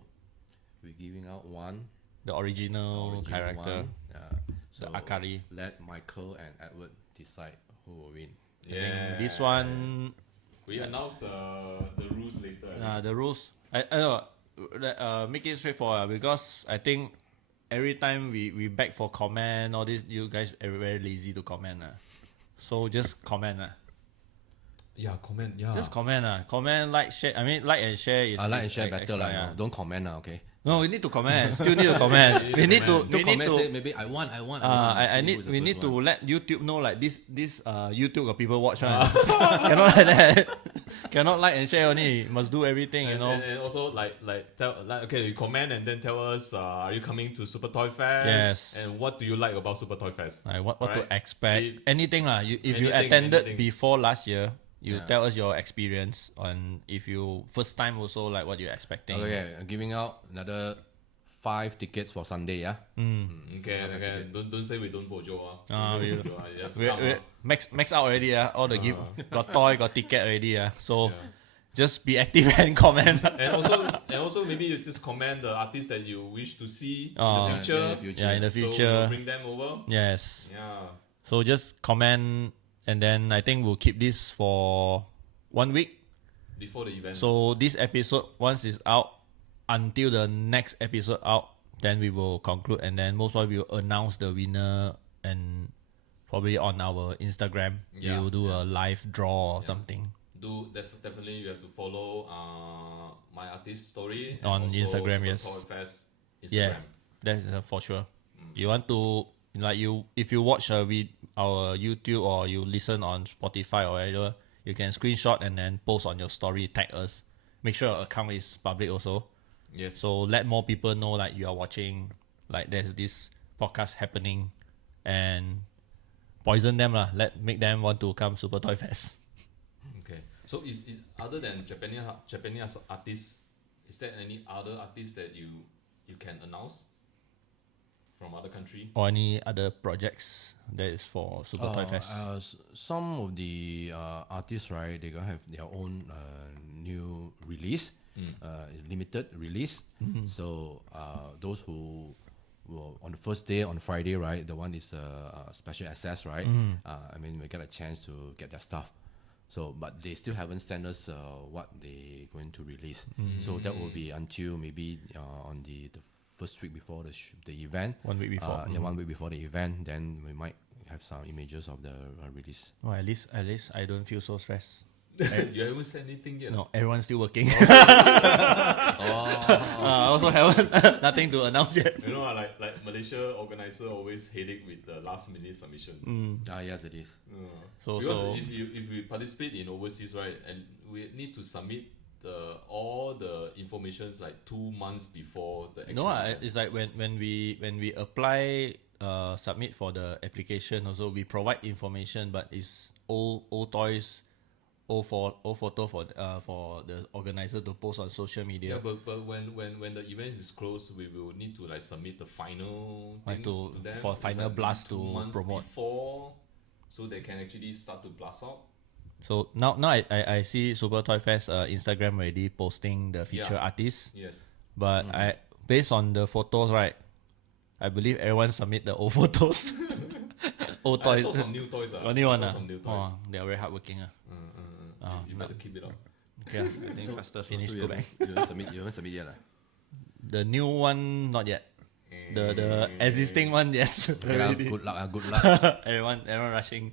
we're giving out one The original character. one. So The Akari. let Michael and Edward decide who will win. Yeah. This one, We announced the rules later. the rules. I know. Make it straightforward because I think every time we beg for comment, all this, you guys are very lazy to comment. So just comment. Yeah, comment. Yeah. Just comment. Comment, like, share. I mean, like and share is. Like and is share extra, better, yeah. Don't comment, okay? No, we need to comment. Still need to comment. we need to. Don't We need comment, say to. maybe I want. I See need. who's the We first need to one. let YouTube know like this. YouTube got people watch. Cannot like that. Cannot like and share only. Must do everything. And also okay, you comment and then tell us, are you coming to Super Toy Fest? Yes. And what do you like about Super Toy Fest? Like what to Right. expect? Anything lah. If you Anything, attended anything. before last year, you tell us your experience on. If you first time also like what you're expecting. Okay, I'm giving out another 5 tickets for Sunday, yeah? Okay. Don't say we don't bojo. We- You have to come, max out already. All the give got toy, got ticket already. So just be active and comment. And also maybe you just comment the artists that you wish to see in Oh. the future. Yeah, in the So future. we'll bring them over. Yes. Yeah. So just comment, and then I think we'll keep this for 1 week. Before the event. So this episode, once it's out, until the next episode out, then we will conclude, and then most probably we'll announce the winner, and probably on our Instagram, Yeah, we'll do a live draw or something. Definitely you have to follow my artist story and On also Instagram, Super yes. Toy Fest Instagram. Yeah, that's for sure. You want to if you watch our YouTube or you listen on Spotify or whatever, you can screenshot and then post on your story, tag us. Make sure our account is public also. Yes. So let more people know like you are watching, like there's this podcast happening, and poison them lah. Make them want to come Super Toy Fest. Okay. So is other than Japanese artists, is there any other artists that you can announce from other country? Or any other projects that is for Super Toy Fest. Some of the artists, right, they gonna have their own new release, limited release. So those who will on the first day on Friday, right, the one is special access, right? I mean, we get a chance to get their stuff. So, but they still haven't sent us what they going to release. So that will be until maybe on the first week before the event. 1 week before. 1 week before the event, then we might have some images of the release. Well, at least I don't feel so stressed. You haven't said anything yet. No, everyone's still working. Oh, I also haven't nothing to announce yet. You know, like Malaysia organizer always headache with the last minute submission. yes, it is. Because if we participate in overseas, right, and we need to submit all the informations like 2 months before the actual event. It's like when we apply submit for the application also, we provide information, but it's old toys, old photo for the organizer to post on social media. Yeah, but when the event is closed, we will need to like submit the final Like things to them. for It's final like blast 2 to months promote. before, so they can actually start to blast out. So now I see Super Toy Fest Instagram already posting the feature artists. Yes. But I based on the photos, right, I believe everyone submit the old photos. Old I toys. saw some new toys. Only one. Some new toys. Oh, they are very hardworking. You better keep it up. Okay, I think faster finish, you go back. You haven't submit yet. The new one, not yet. The existing one, yes. Okay, already. good luck. Good luck. everyone rushing.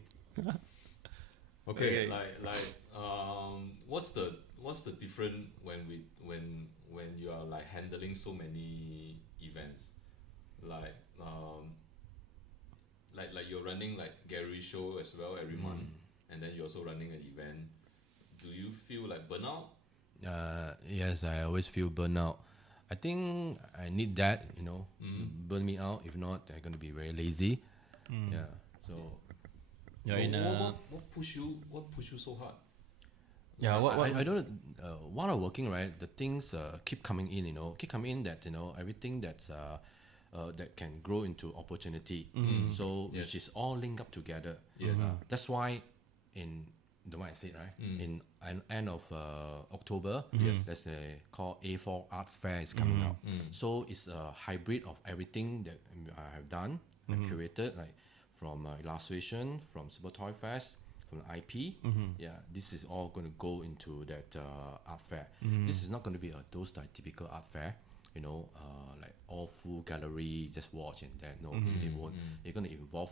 Okay, what's the difference when you are like handling so many events, like you're running like gallery show as well every month, and then you're also running an event. Do you feel like burnout? Yes, I always feel burnout. I think I need that, burn me out. If not, I'm gonna be very lazy. Yeah. So You're in a what push you so hard? yeah. I don't. While I'm working, right, the things keep coming in. Keep coming in that everything that's that can grow into opportunity. So which is all linked up together. Yes. That's why in the one I said, right, in end of October, there's a called A4 Art Fair is coming out. So it's a hybrid of everything that I have done and curated, like from illustration, from Super Toy Fest, from IP. Yeah, this is all going to go into that art fair. This is not going to be those like typical art fair, like all full gallery, just watch and then no, it won't. It's going to involve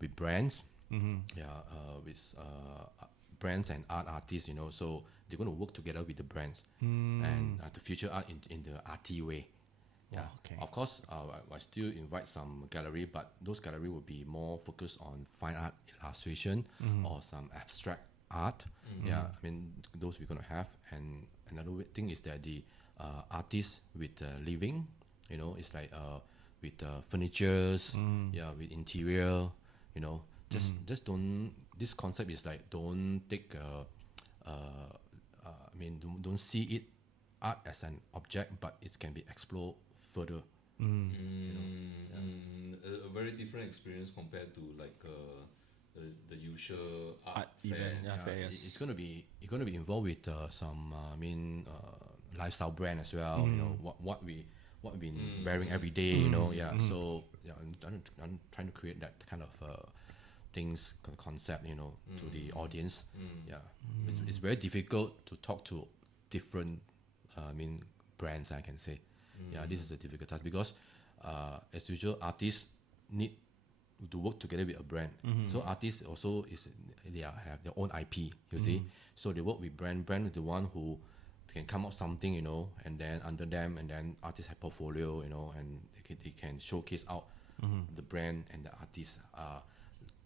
with brands. With brands and artists, so they're going to work together with the brands and to feature art in the arty way. Yeah, okay. Of course, I still invite some gallery, but those gallery will be more focused on fine art illustration or some abstract art. Yeah, I mean those we're going to have. And another thing is that the artists with living, it's like with furnitures, with interior, just don't. This concept is like don't take. Don't see it art as an object, but it can be explored further. A very different experience compared to like the usual art fair. Event, fair, yes. It's gonna be involved with some lifestyle brand as well. What we've been wearing every day. So I'm trying to create that kind of things concept to the audience. It's very difficult to talk to different brands, I can say. This is a difficult task because as usual artists need to work together with a brand. So artists also have their own IP, you see. So they work with brand is the one who can come up something, and then under them, and then artists have portfolio, and they can showcase out the brand and the artists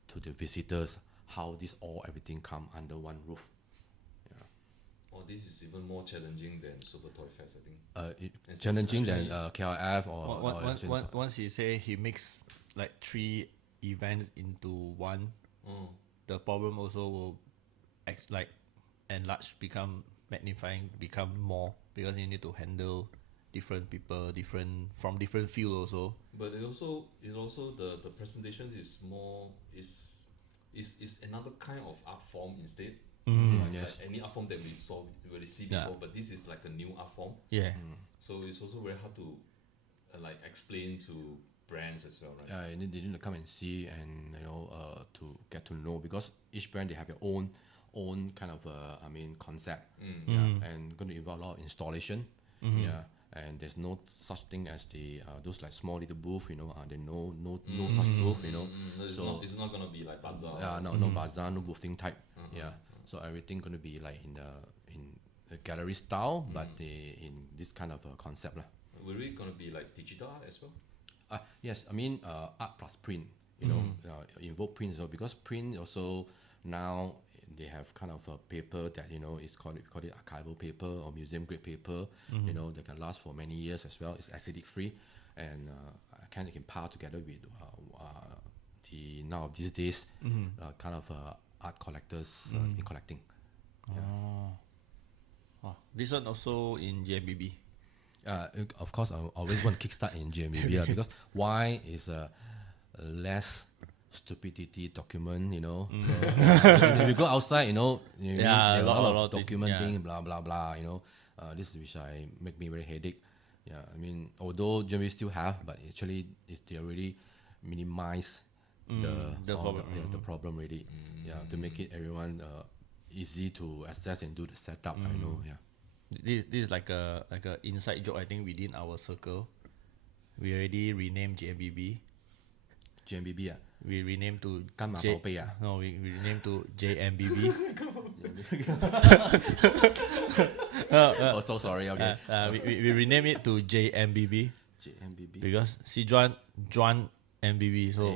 to the visitors how everything come under one roof. This is even more challenging than Super Toy Fest, I think. It's challenging than KLF or once he say he makes like 3 events into one, the problem also will enlarge, become magnifying, become more, because you need to handle different people, from different field also. But it also the presentation is more is another kind of art form instead. Like any art form that we already see before, but this is like a new art form. So it's also very hard to explain to brands as well, right? They need to come and see and to get to know, because each brand they have their own kind of concept. And going to involve a lot of installation. and there's no such thing as the those like small little booth, you know. There no such booth, you know. So it's not gonna be like bazaar. Yeah, no bazaar, no boothing type. Yeah, so everything gonna be like in the gallery style, but in this kind of concept lah. Will it gonna be like digital art as well? Yes, I mean art plus print. You know, involve print as well, because print also now they have kind of a paper that, you know, is called it archival paper or museum grade paper. You know, that can last for many years as well. It's acidic free, and it can pair together with the now these days kind of art collectors in collecting. Oh, this one also in JMBB. Of course, I always want to kickstart in JMBB because why is less stupidity document, you know. So, if you go outside, you know, there are a lot of documenting, blah blah blah, you know. This is which make me very headache. Yeah, I mean, although JMBB still have, but actually they already minimize the problem really. Yeah, to make it everyone easy to access and do the setup. I know. Yeah. This is like a inside joke. I think within our circle, we already renamed JMBB. JMBB we renamed to No, we renamed to JMBB. Oh, so sorry. Okay. We rename it to JMBB. JMBB because Sidan Juan MBB. So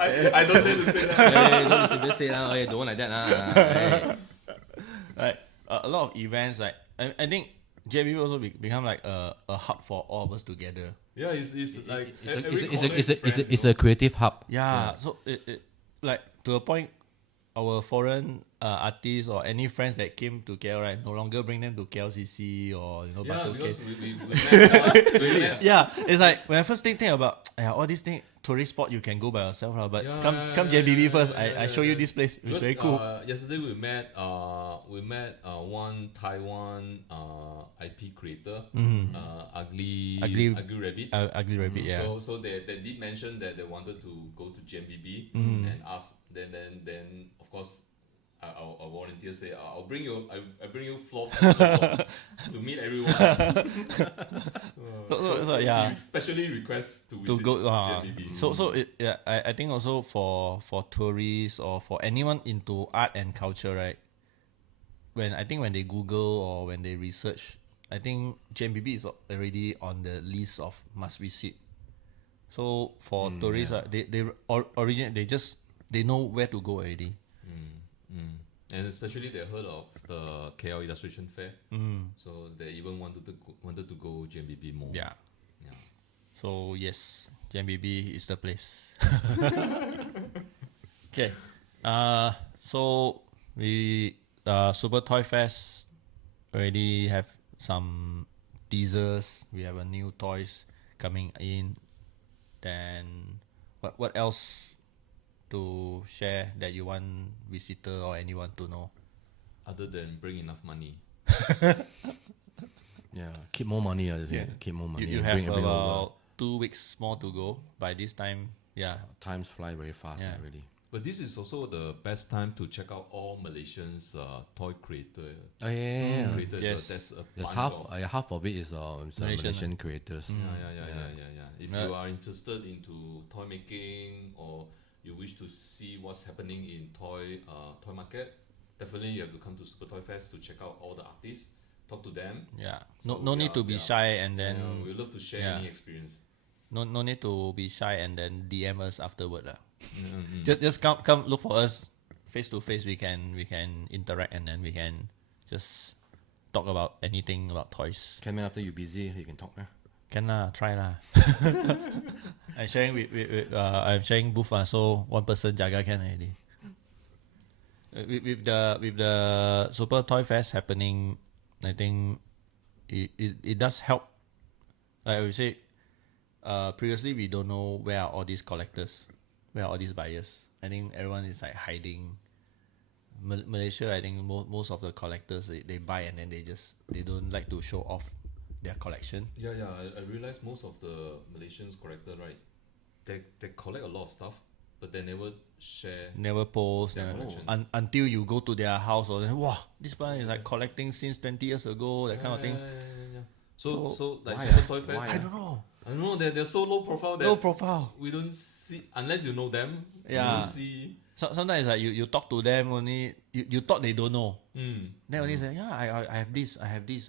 I don't dare to say that. Don't say that. Okay, don't like that. Like a lot of events, like I think JMBB also become like a hub for all of us together. Yeah, it's like it's a creative hub. Yeah. So it like to a point, our foreign artists or any friends that came to KL, right, no longer bring them to KLCC or because yeah, it's like when I first think about all these things, tourist spot you can go by yourself, but come JBB first. I show you this place. It's very cool. Yesterday we met one Taiwan IP creator, ugly rabbit. Ugly rabbit. Yeah. So they did mention that they wanted to go to JMBB and ask. Then of course. Our volunteers say, "I'll bring you. I bring you floor to meet everyone." So yeah, he specially requests to to go. JMBB. So I think also for tourists or for anyone into art and culture, right? When they Google or when they research, I think JMBB is already on the list of must visit. So for tourists, they know where to go already. And especially they heard of the KL Illustration Fair, so they even wanted to go JMBB more. Yeah. So yes, JMBB is the place. Okay. So we Super Toy Fest already have some teasers. We have a new toys coming in. Then what else to share that you want visitor or anyone to know? Other than bring enough money. Yeah, keep more money. Keep more money. You have about 2 weeks more to go. By this time, times fly very fast. Really. But this is also the best time to check out all Malaysians toy creators. Oh yeah. Creators. Yes. There's half of it is Malaysian creators. Yeah. If you are interested into toy making or you wish to see what's happening in toy market, definitely you have to come to Super Toy Fest to check out all the artists, talk to them. Yeah. No need to be shy, and then we love to share any experience. No need to be shy and then DM us afterward. Just come look for us face to face. We can interact, and then we can just talk about anything about toys. Can after you busy, you can talk. Can try lah. I'm sharing I'm sharing booth, so one person jaga can already. With the Super Toy Fest happening, I think it does help. Like I would say, previously we don't know where are all these collectors, where are all these buyers. I think everyone is like hiding. Malaysia, I think most of the collectors they buy and then they don't like to show off their collection. I realized most of the Malaysians collector, right, they collect a lot of stuff, but they never share. Never post. Their collections. Until you go to their house or then, wow, this one is like collecting since 20 years ago, that kind of thing. Yeah. So like why, Super Toy Fest. why, I don't know. I don't know. They're so low profile that Low profile. we don't see unless you know them. Yeah. You don't see. Sometimes like you talk to them only, you thought they don't know. They only say, yeah, I have this,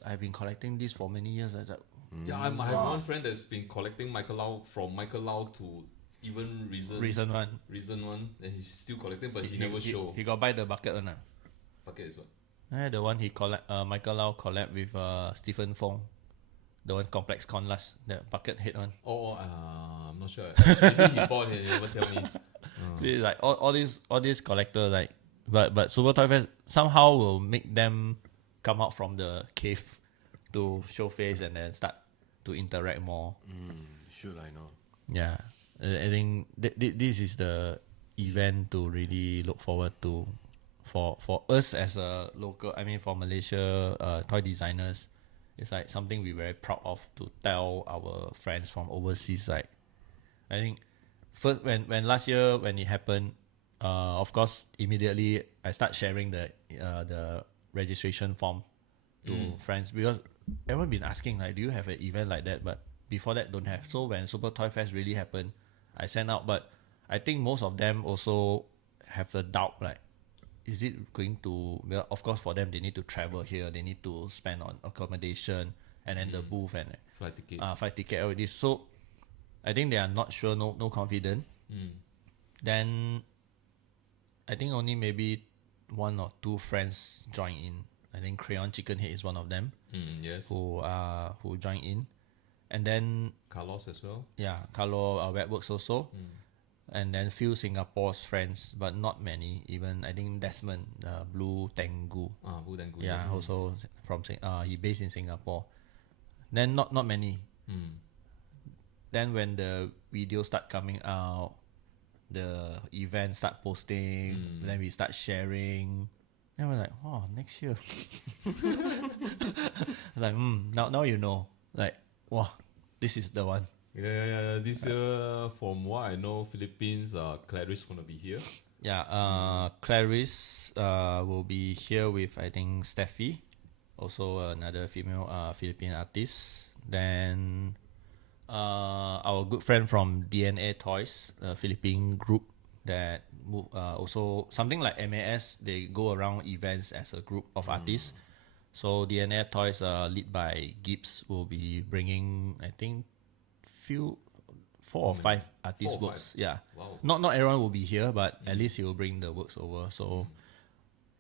I've been collecting this for many years. I was like, Yeah, I have one friend that's been collecting Michael Lau from Michael Lau to even recent one. and he's still collecting, but he never show. He got buy the bucket one. Bucket is what? The one he Michael Lau collab with Stephen Fong. The one Complex Con last, the bucket head one. I'm not sure. Maybe he bought it. He never tell me. It's like all these collectors like, but Super Toy Fest somehow will make them come out from the cave to show face and then start to interact more. Should I know? Yeah, I think this is the event to really look forward to for us as a local. I mean, for Malaysia toy designers, it's like something we're very proud of to tell our friends from overseas. Like, I think first when last year when it happened, of course immediately I start sharing the registration form to friends because everyone been asking like, do you have an event like that? But before that don't have. So when Super Toy Fest really happened, I sent out. But I think most of them also have a doubt like, is it going to? Well, of course for them they need to travel here. They need to spend on accommodation and then the booth and Flight tickets. flight ticket already. So I think they are not sure, no confident. Then I think only maybe one or two friends join in. I think Crayon Chicken Head is one of them Yes. who join in, and then Carlos as well. Carlo Webworks also, and then few Singapore's friends, but not many. Even I think Desmond, Blue Tengu, Blue Tengu. yeah, Yes. also from he based in Singapore. Then not many. Then when the videos start coming out, the event start posting, then we start sharing. Then we're like, oh, next year. Like, now you know. Like, wow, this is the one. Yeah. This year, from what I know, Philippines, Clarice gonna be here. Yeah, Clarice will be here with, I think, Steffi, also another female Philippine artist. Then our good friend from DNA Toys, a Philippine group that also something like MAS, they go around events as a group of artists. So DNA Toys, led by Gibbs, will be bringing, I think, 4 or 5 artist 4 or works. 5? Yeah, Wow. not everyone will be here, but at least he will bring the works over. So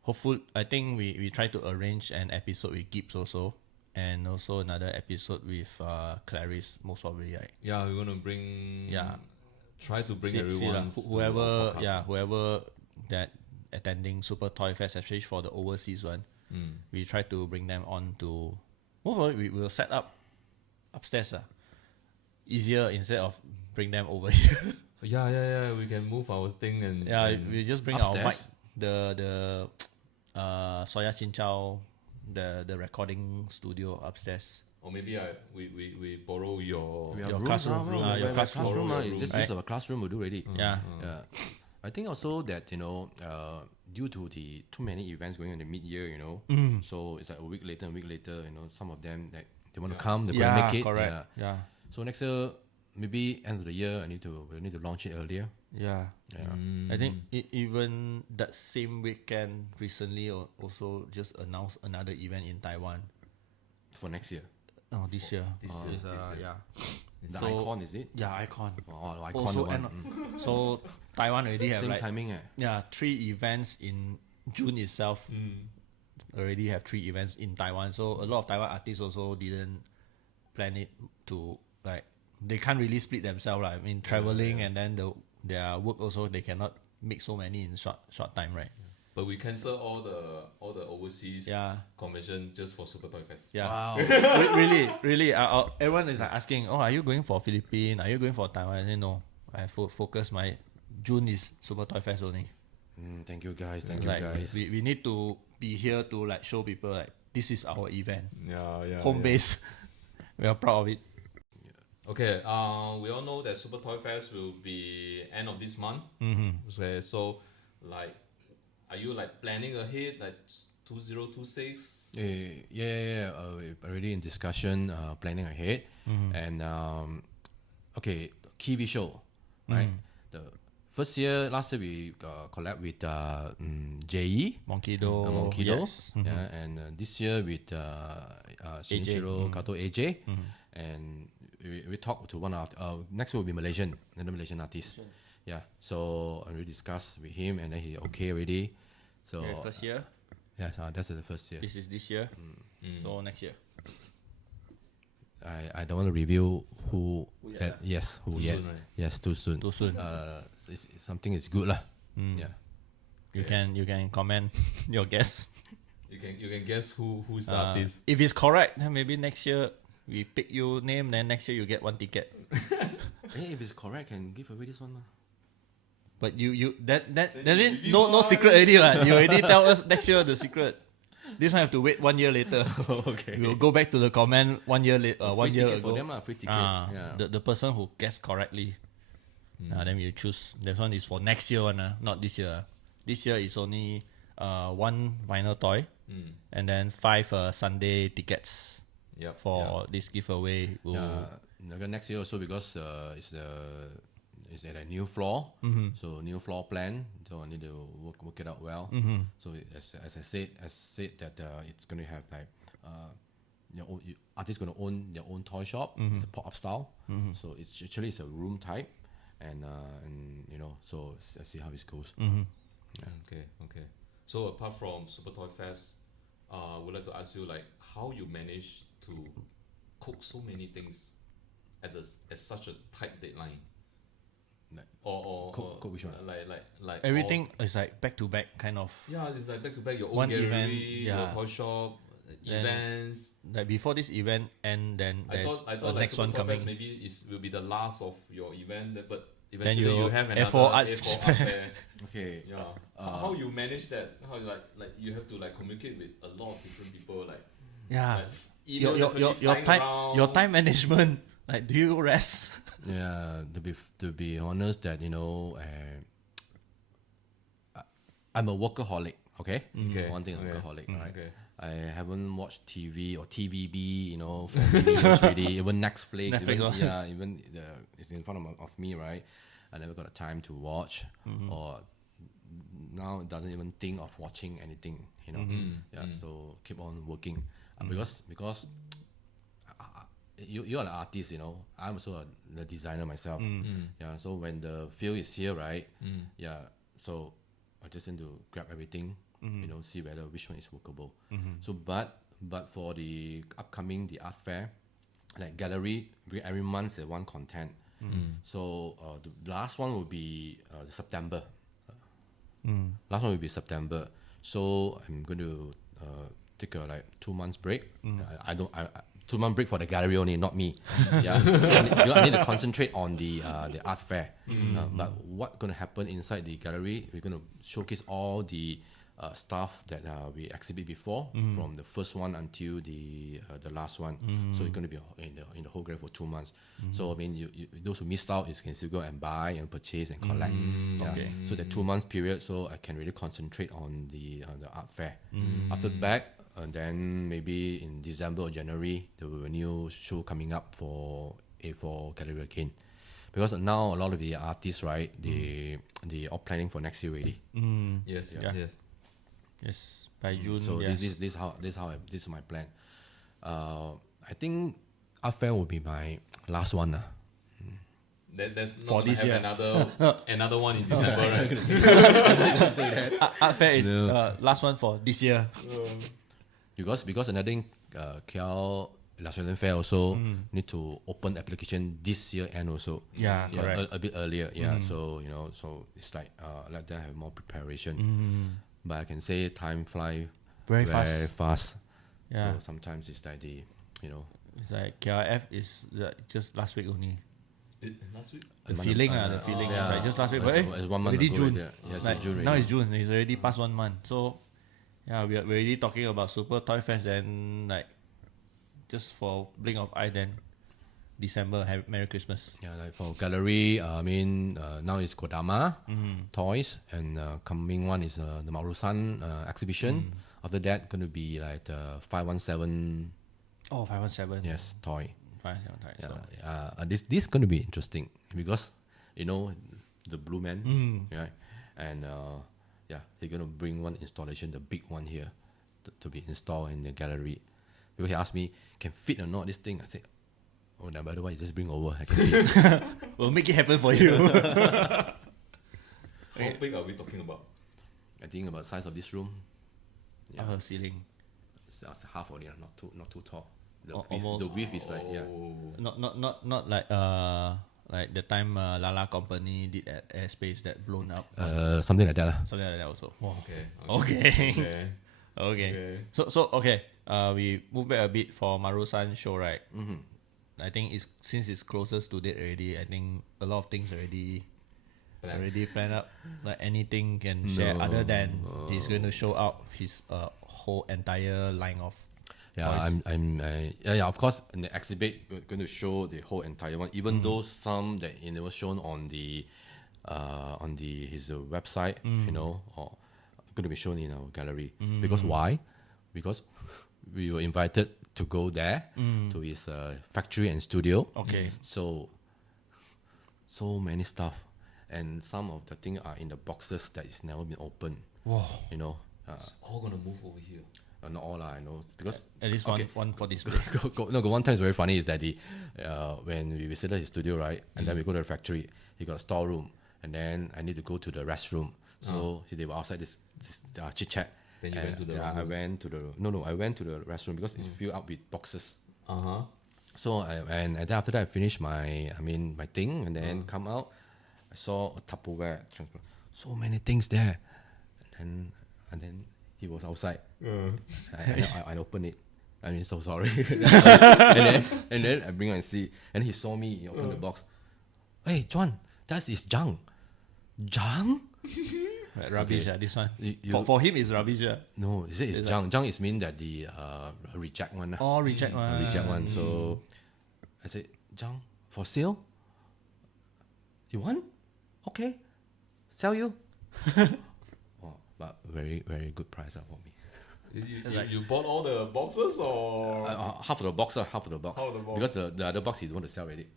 hopefully, I think we try to arrange an episode with Gibbs also, and also another episode with Clarice, most probably. Right? Yeah, we're gonna bring. Yeah. Try to bring See everyone. whoever that attending Super Toy Fest, especially for the overseas one, we try to bring them on to. We will set up upstairs. Easier instead of bring them over here. Yeah. We can move our thing and. Yeah, and we just bring upstairs? our mic, the Soya Chin Chow, the recording studio upstairs. Or maybe we borrow your. We have Your rooms classroom, now, your classroom. classroom, Borrow you your just room. use our classroom will do already. Yeah. Yeah. I think also that, due to the too many events going on in the mid-year, so it's like a week later, some of them that they want to come, they Yeah, couldn't make it. correct. Yeah. Yeah. So next year, maybe end of the year, we'll need to launch it earlier. Yeah. Yeah. I think even that same weekend recently also just announced another event in Taiwan. For next year. Oh, this year. This year. Yeah. The So- Icon, is it? Yeah, Icon. Oh, Icon Also, the one. and so Taiwan already have Same like timing, 3 events in June itself. Already have 3 events in Taiwan. So a lot of Taiwan artists also didn't plan it to like they can't really split themselves. Like, I mean, traveling and then their work also they cannot make so many in short time, right? But we cancel all the overseas convention just for Super Toy Fest. Yeah. Wow. Really. Everyone is like asking, oh, are you going for Philippines? Are you going for Taiwan? I say no. I focus my June is Super Toy Fest only. Thank you guys. We need to be here to like show people like this is our event, Yeah. home base. We are proud of it. Okay. We all know that Super Toy Fest will be end of this month. Okay. So, like, are you like planning ahead, like 2026? Yeah. We're already in discussion, planning ahead, and okay, key visual, right? The last year we collab with JE, Monkido, yes. yeah, and this year with Shinichiro Kato AJ, and we talked to one of next will be another Malaysian artist. Yeah, so I already discussed with him, and then he okay already. So First year. yeah, so that's the first year. This is this year. So next year. I don't want to reveal who yet, that. Yes, who too yet? soon, right? Yes, too soon. Too soon. Something is good lah. Yeah. You can comment your guess. You can guess who's the artist. If it's correct, then maybe next year we pick your name. Then next year you get one ticket. Hey, if it's correct, can give away this one lah. But that means no secret already. You already tell us next year the secret. This one have to wait 1 year later. Okay. We'll go back to the comment 1 year later. Free 1 year ticket ago. for them lah, free ticket. Yeah. The person who guessed correctly. Then you choose. That one is for next year one, not this year. This year is only one vinyl toy, and then 5 Sunday tickets. Yep. For this giveaway. Next year also because it's at a new floor, so new floor plan. So I need to work it out well. So as I said that it's going to have like artists going to own their own toy shop. It's a pop-up style, so it's a room type, and so let's see how it goes. Okay. So apart from Super Toy Fest, would like to ask you like how you manage to cook so many things at such a tight deadline. Or cook which one? Like everything is like back to back kind of. Yeah, it's like back to back. Your own one gallery, event, your toy shop, events. Like before this event, and then I there's thought the like next Super one Toy coming. Fest maybe will be the last of your event, but Then eventually you have another A4 art A4 art fair. Okay. Yeah. How you manage that? How like you have to like communicate with a lot of different people like. Yeah. Like, email Your flying time around. your time management. Like, do you rest? Yeah, to be honest, that I'm a workaholic. Okay. One thing, workaholic. Right. Okay. I haven't watched TV or TVB, for many years already. Even Netflix, even it's in front of me, right? I never got the time to watch, or now it doesn't even think of watching anything. So keep on working because you are an artist, I'm also a designer myself. Yeah, so when the feel is here, right? Yeah, so I just need to grab everything, see whether which one is workable. So but for the upcoming art fair, like gallery, every month there's one content. So the last one will be September. Last one will be September. So I'm going to take a 2 months break. 2 month break for the gallery only, not me. Yeah, so I need to concentrate on the art fair. But what's going to happen inside the gallery? We're going to showcase all the stuff that we exhibit before, from the first one until the last one. So it's going to be in the whole gallery for 2 months. So I mean, you those who missed out can still go and buy and purchase and collect. Okay. So the 2 months period, so I can really concentrate on the art fair. After that. And then maybe in December or January, there will be a new show coming up for A4 Gallery again. Because now a lot of the artists, right, they are planning for next year already. Yes. By June. So this is my plan. I think art fair will be my last one. There's not for this year another one in December, right? Art fair is last one for this year. Because another thing, KL Illustration Fair also need to open application this year and also correct. a bit earlier. So so it's like let them have more preparation. But I can say time fly very fast. Yeah. So sometimes it's like it's like KRF is just last week only. Last week. The feeling is like just last week. But it's 1 month already ago. June. It's June. Now it's June. It's already past 1 month. So yeah, we're already talking about Super Toy Fest, and like just for blink of eye, then December. Merry Christmas. Yeah, like for gallery, I mean, now it's Kodama toys, and coming one is the Marusan exhibition. After that, going to be like the 517. Oh, 517. Yes, toy. 517. So. This going to be interesting because the Blue Man, right? And he's going to bring one installation, the big one here, to be installed in the gallery. Because he asked me, can fit or not this thing? I said, oh, no, by the way, just bring over. I can fit. We'll make it happen for you. How big are we talking about? I think about the size of this room. Yeah. Our ceiling. It's half only, not too tall. Almost. The width is like Not like the time Lala Company did at airspace that blown up. Something like that lah. Something like that also. Wow. Okay. So we move back a bit for Marusan show, right? I think since it's closest to date already, I think a lot of things already planned up. Like anything can share other than he's going to show out his whole entire line of. Yeah, toys. Of course, in the exhibit we're going to show the whole entire one, even though some that was shown on his website, or going to be shown in our gallery. Because why? Because we were invited to go there to his factory and studio. Okay. So many stuff, and some of the things are in the boxes that is never been opened. Wow. It's all gonna move over here. Not all I know, because at least one for display. One time is very funny is that when we visited his studio, right, and then we go to the factory, he got a storeroom, and then I need to go to the restroom. So they were outside this chit chat. Then you went to the room. I went to the restroom because it's filled up with boxes. So and then after that I finished my thing, and then come out, I saw a Tupperware, so many things there, and then he was outside. I opened it. I mean, so sorry. and then I bring out and see, and he saw me. He opened the box. Hey, Juan, that is junk. Junk? Rubbish. This one. For him, it's rubbish. No, it's junk. Junk is mean that the reject one. Oh, reject one. Reject one. So I said, junk for sale. You want? Okay, sell you. But very, very good price for me. You bought all the boxes or half of the box, because the other box he don't want to sell already.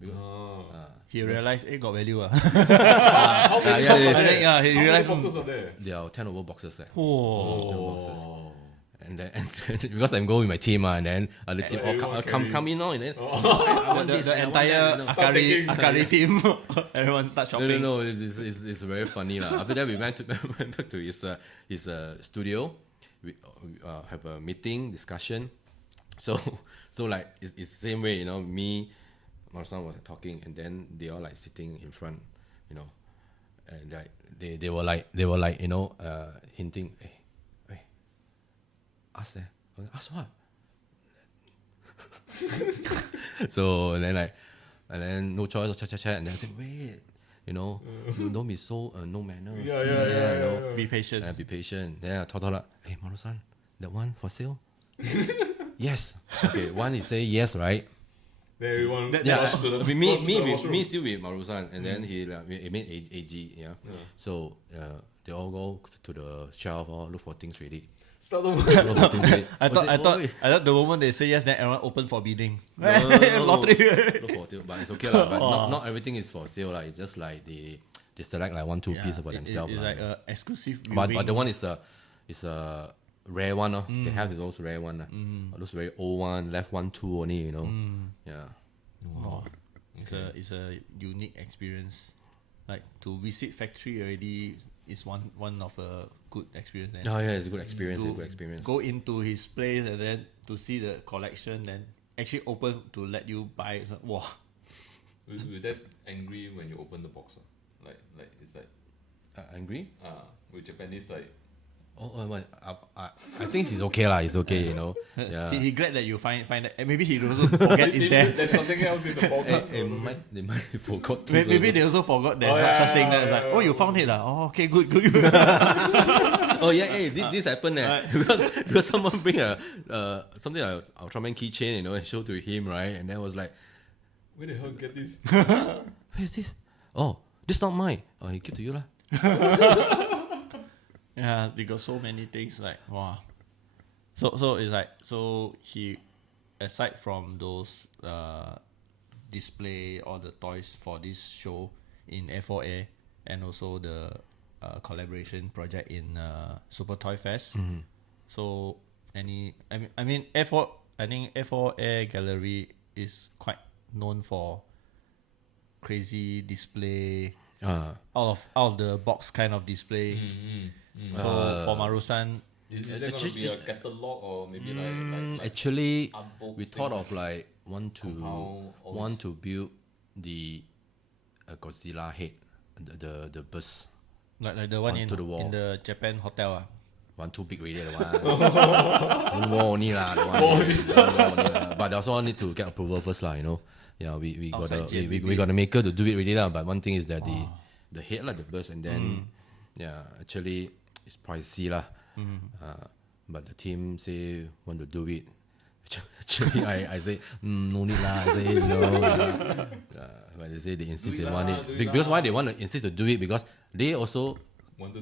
Because, he realized it got value. How many he realized boxes are there? There are 10 over boxes there. 10 boxes. And then because I'm going with my team, and then the team all come in, and then I want this, the entire Akari team, everyone start shopping. No, it's very funny lah. After that, we went back to his studio. We have a meeting discussion. So like it's same way, me, Marsan was talking, and then they all like sitting in front, and like they were like hinting, hey, ask there. Ask what? So and then no choice, chat, and then I said, wait, don't be so no manners. Yeah. Be patient. Be patient. Then I thought, hey, Maru-san, that one for sale? Yes. Okay, one is say yes, right? Then everyone me still with Maru-san, and then he made AG, So they all go to the shelf or look for things ready. Start over. I thought the moment they say yes, then everyone open for bidding. Lottery. But it's okay lah. But not everything is for sale lah. It's just like they select like 1-2 pieces for themselves. It's like an exclusive. But the one is a rare one. They have those rare one. Those very old one, left 1-2 only. Yeah. Wow. It's a unique experience. Like to visit factory already is one of a good experience. Oh yeah, it's a good experience. Go into his place and then to see the collection, then actually open to let you buy. So, wow. Were that angry when you open the box? Like it's like angry? With Japanese like. I think he's okay lah. He's okay, Yeah. He glad that you find that. And maybe he also forget it's there. There's something else in the box. They might forgot. Maybe they also forgot there's such thing that it's like, oh, you found it lah. Oh, okay, good. Oh yeah, hey, this happened because someone bring something like Ultraman keychain, and show to him, right? And then was like, Where the hell you get this? Where is this? Oh, this not mine. Oh, he give to you lah. Yeah, they got so many things like wow. So it's like so he aside from those display all the toys for this show in F4A and also the collaboration project in Super Toy Fest. So I mean F4 I think F4A Gallery is quite known for crazy display out of the box kind of display. So for Marusan, Is there going to be a catalog or maybe like actually unboxed we thought of like want compound to build the Godzilla head, the bus. like the one onto the wall. in the Japan hotel. One too big already, the one. One more only lah. But also need to get approval first lah. You know. Yeah, we got the maker to do it already lah. But one thing is that the head like the bus, and then actually it's pricey lah. But the team say want to do it. Actually, I say no need lah. I say no. But they say they insist they want it because why they want to insist to do it because they also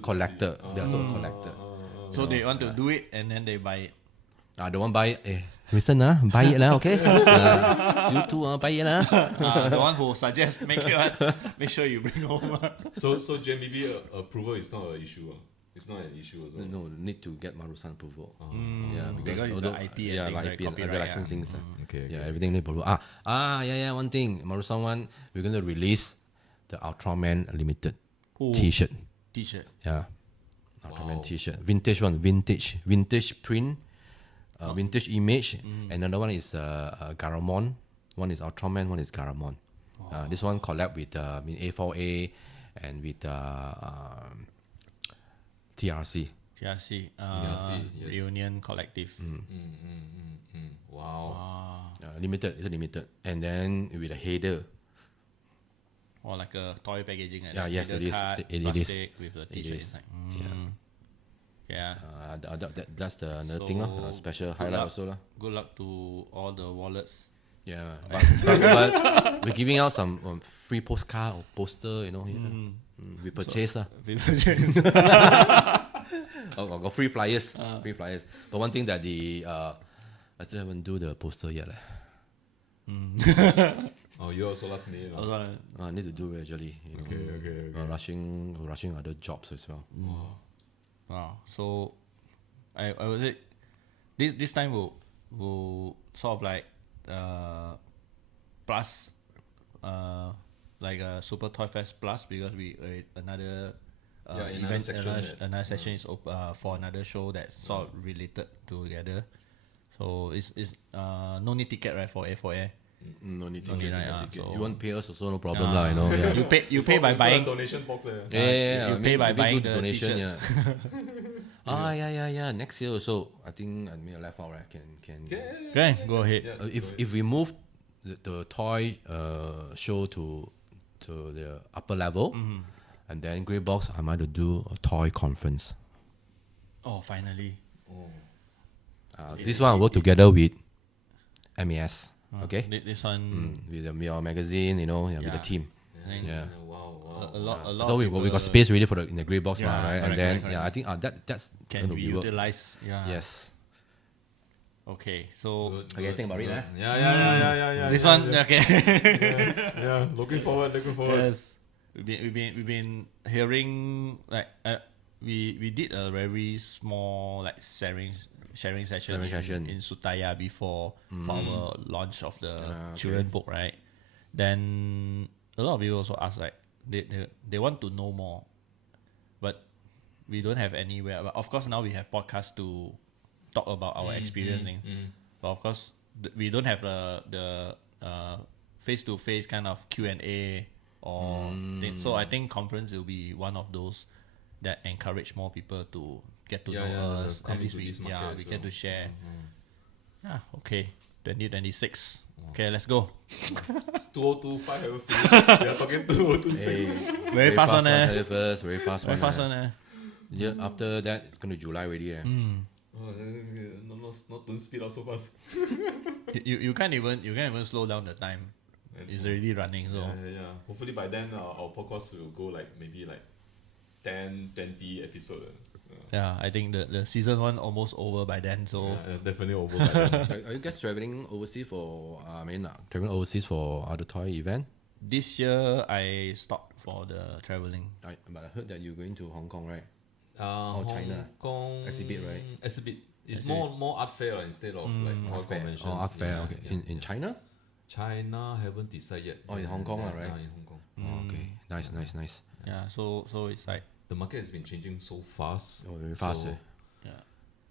collector. They also a collector. So they want to do it and then they buy it. The one buy it. Listen buy it lah, okay? You too buy it lah. The one who suggests make sure you bring home. So JMBB approval is not an issue. It's not an issue as well. No, need to get Marusan approval. Yeah, because it's the IP and like IP and copyright, other license things. Okay. Yeah, everything need approval. One thing. Marusan one, we're going to release the Ultraman Limited T-shirt. T-shirt. Yeah. Ultraman T-shirt. Vintage one. Vintage print. Vintage image. Another one is Garamon. One is Ultraman, one is Garamon. This one collab with A4A and with TRC. TRC, yes. Reunion Collective. Wow. Limited. It's a limited. And then with a header. Or like a toy packaging. Yeah, yes, it is. Card, it plastic is. with the T-shirt inside. Yeah. That's the another thing lah. Special highlight also lah. Good luck to all the wallets. Yeah, but we're giving out some free postcard or poster, you know. We purchase lah. Got free flyers. Free flyers. But one thing that I still haven't do the poster yet. Oh, you also last minute. I need to do it actually. You know. Okay. Rushing other jobs as well. Wow. So I would say this time will sort of like plus like a Super Toy Fest plus because we another event another session is for another show that's sort of related together. So it's no need ticket right for A4A. No need ticket. So you want pay us also no problem lah. You know. Yeah. You pay by buying donation box. You pay by buying the donation. T-shirt. Yeah. Yeah. Next year also, I think I may have left out right. Can. Okay, go ahead. If we move the toy show to the upper level, and then Grey Box, I might do a toy conference. Oh, finally. This one I work together with MAS. Okay. This one with the Mirror magazine, you know, with the team. Wow. A lot. So we got space ready for in the Grey Box, right? Correct, and then correct. I think that's Can going be to work. utilized. Yeah. Yes. Okay. So Okay, think about it, eh? Yeah. this one okay. Yeah. Looking forward. Yes. We've been hearing like we did a very small like sharing session in Sutaya before for our launch of the children book, right? Then a lot of people also ask like they want to know more, but we don't have anywhere. But of course now we have podcasts to talk about our experience. But of course we don't have the face-to-face kind of Q&A or thing. So I think conference will be one of those that encourage more people to get to know us. At least we get to share. Yeah, okay. 2026. Okay, let's go. 2025 haven't finished. We are talking 2026. Very fast one, eh? Very fast one. Very fast one, eh? Yeah, after that it's going to July already. Not don't speed up so fast. You can't even slow down the time. It's already running. So yeah. Hopefully by then our podcast will go like maybe like 10, 20 episodes. yeah, I think the season 1 almost over by then. So Definitely over by then. Are you guys traveling overseas for? Traveling overseas for other toy event? this year I stopped for the traveling. But I heard that you're going to Hong Kong, right? Hong China. Kong Exhibit, right? Exhibit. It's more art fair instead of like toy conventions. Oh, art fair. Yeah, Okay. yeah. In China? China haven't decided yet. Oh, in Hong Kong, right? In Hong Kong. Oh, okay. Nice. Yeah, so it's like The market has been changing so fast. Oh, very fast. So, yeah.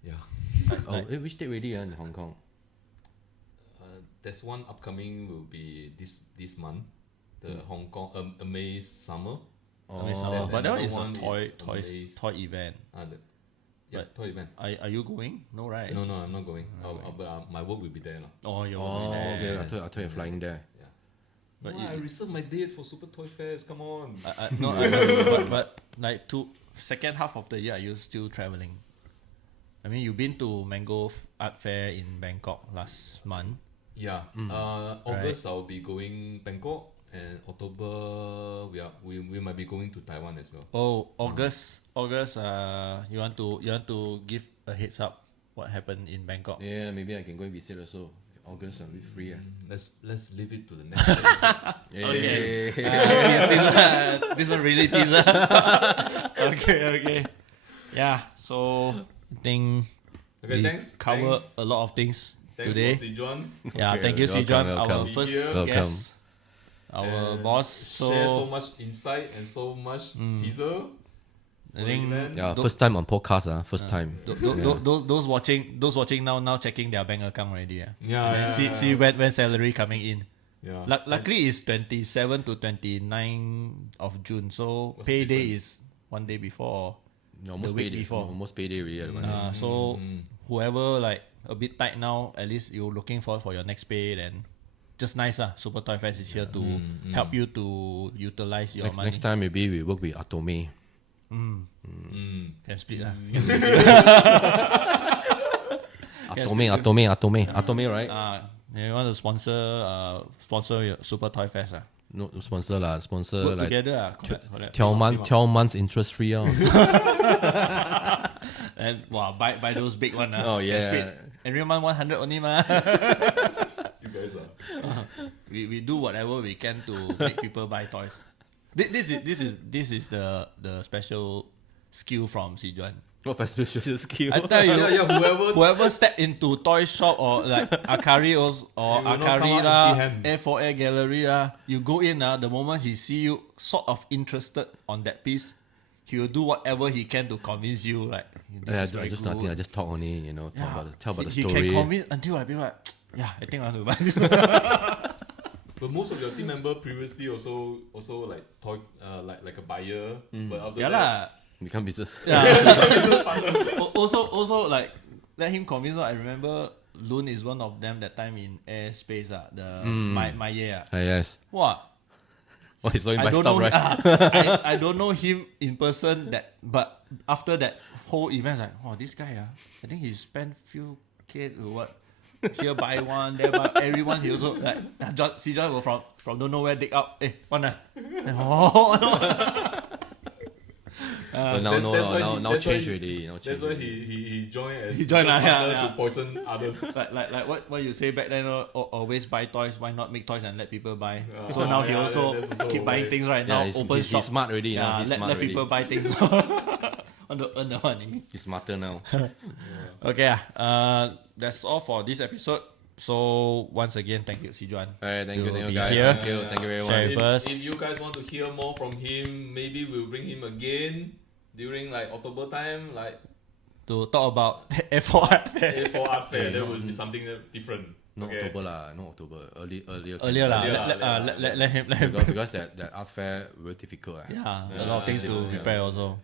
yeah. Which date already in Hong Kong? There's one upcoming will be this month. The Hong Kong Amaze Summer. Oh, but that one is another a one is toy event. Toy event. Are you going? No, right? No, I'm not going. But my work will be there. Oh, you're Okay. I thought you're flying there. But I reserved my date for Super Toy Fest. Come on. but like second half of the year, are you still traveling? I mean, you've been to Mango Art Fair in Bangkok last month. Yeah. August I'll be going Bangkok, and October we might be going to Taiwan as well. Oh, August. You want to give a heads up what happened in Bangkok? Yeah, maybe I can go and visit also. August I'll be free. Let's leave it to the next episode. Okay. This one really teaser. Okay. Yeah. So I think we thanks. cover a lot of things today. Thanks for Sidan. Yeah, Okay, thank you, welcome, Sidan, welcome. our first Welcome. guest, our boss. Share so much insight and so much teaser. I think Yeah, first time on podcast. First time. those watching now checking their bank account already. Yeah. See when salary coming in. Yeah. Luckily, it's 27 to 29 of June, so What's payday is one day before. Almost the week payday. before. Almost payday already. So whoever like a bit tight now, at least you're looking for your next pay, then just nice Super Toy Fest is here to help you to utilize your money. Next time maybe we work with Atome. Can split Atome, right? You want to sponsor your Super Toy Fest No sponsor lah. Sponsor Work like together 12 months interest free. And buy those big one Oh, yeah. Split. Every month 100 only ma. You guys are. we do whatever we can to make people buy toys. This is the special skill from Sidan. What special skill? I tell you, whoever step into toy shop or like Akari or will not Akari come out lah, empty-hand. A4A gallery you go in the moment he see you sort of interested on that piece, he will do whatever he can to convince you like. I just nothing. I just talk only. Tell about the story. He can convince until like people like, yeah, I think I want to buy this. But most of your team member previously also like toy like a buyer. But after that, lah. Become business. Yeah. also like let him convince. I remember Loon is one of them that time in airspace. My year. Yes. What? Oh, he's going I by don't stuff, know. right? I don't know him in person. But after that whole event, like, oh, this guy, I think he spent few K or what. Here buy one, there buy everyone. He also like Sidan will from don't know where dig up. One But now change already. That's why he joined as partner to poison others. like what you say back then. Always buy toys. Why not make toys and let people buy? So now he also keep buying things right now. Open shop. He's smart already. Let people buy things. Want to earn the money. He's smarter now. Okay. That's all for this episode. So once again, thank you, Sidan. Alright, thank you be guys. here. Thank you very Share much. with us. If you guys want to hear more from him, maybe we'll bring him again during like October time, like To talk about A4 Art Fair. A4 Art Fair. There will be something different. No Okay. October lah, no October. Earlier Earlier can- let him. because that art fair very difficult. Yeah, a lot of things to prepare also.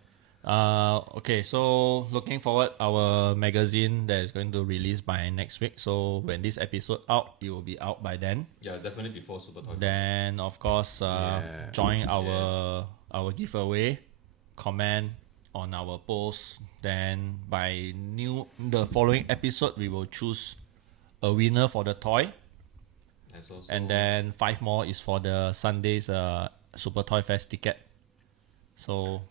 Okay, so looking forward our magazine that is going to release by next week. So when this episode out, it will be out by then. Yeah, definitely before Super Toy Fest. Then of course, join our giveaway, comment on our post. Then the following episode, we will choose a winner for the toy. And then 5 more is for the Sunday's Super Toy Fest ticket. So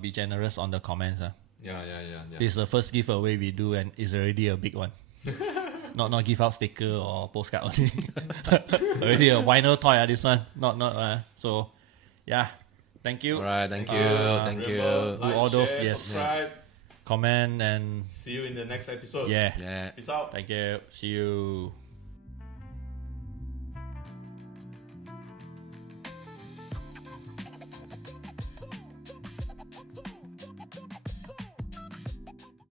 be generous on the comments. Yeah. This is the first giveaway we do, and it's already a big one. not give out sticker or postcard only. Already a vinyl toy. This one. Not. So yeah. Thank you. All right. Thank you. Thank you. Like, do all those. share, Yes. subscribe. Comment and See you in the next episode. yeah. Yeah. Peace out. Thank you. See you.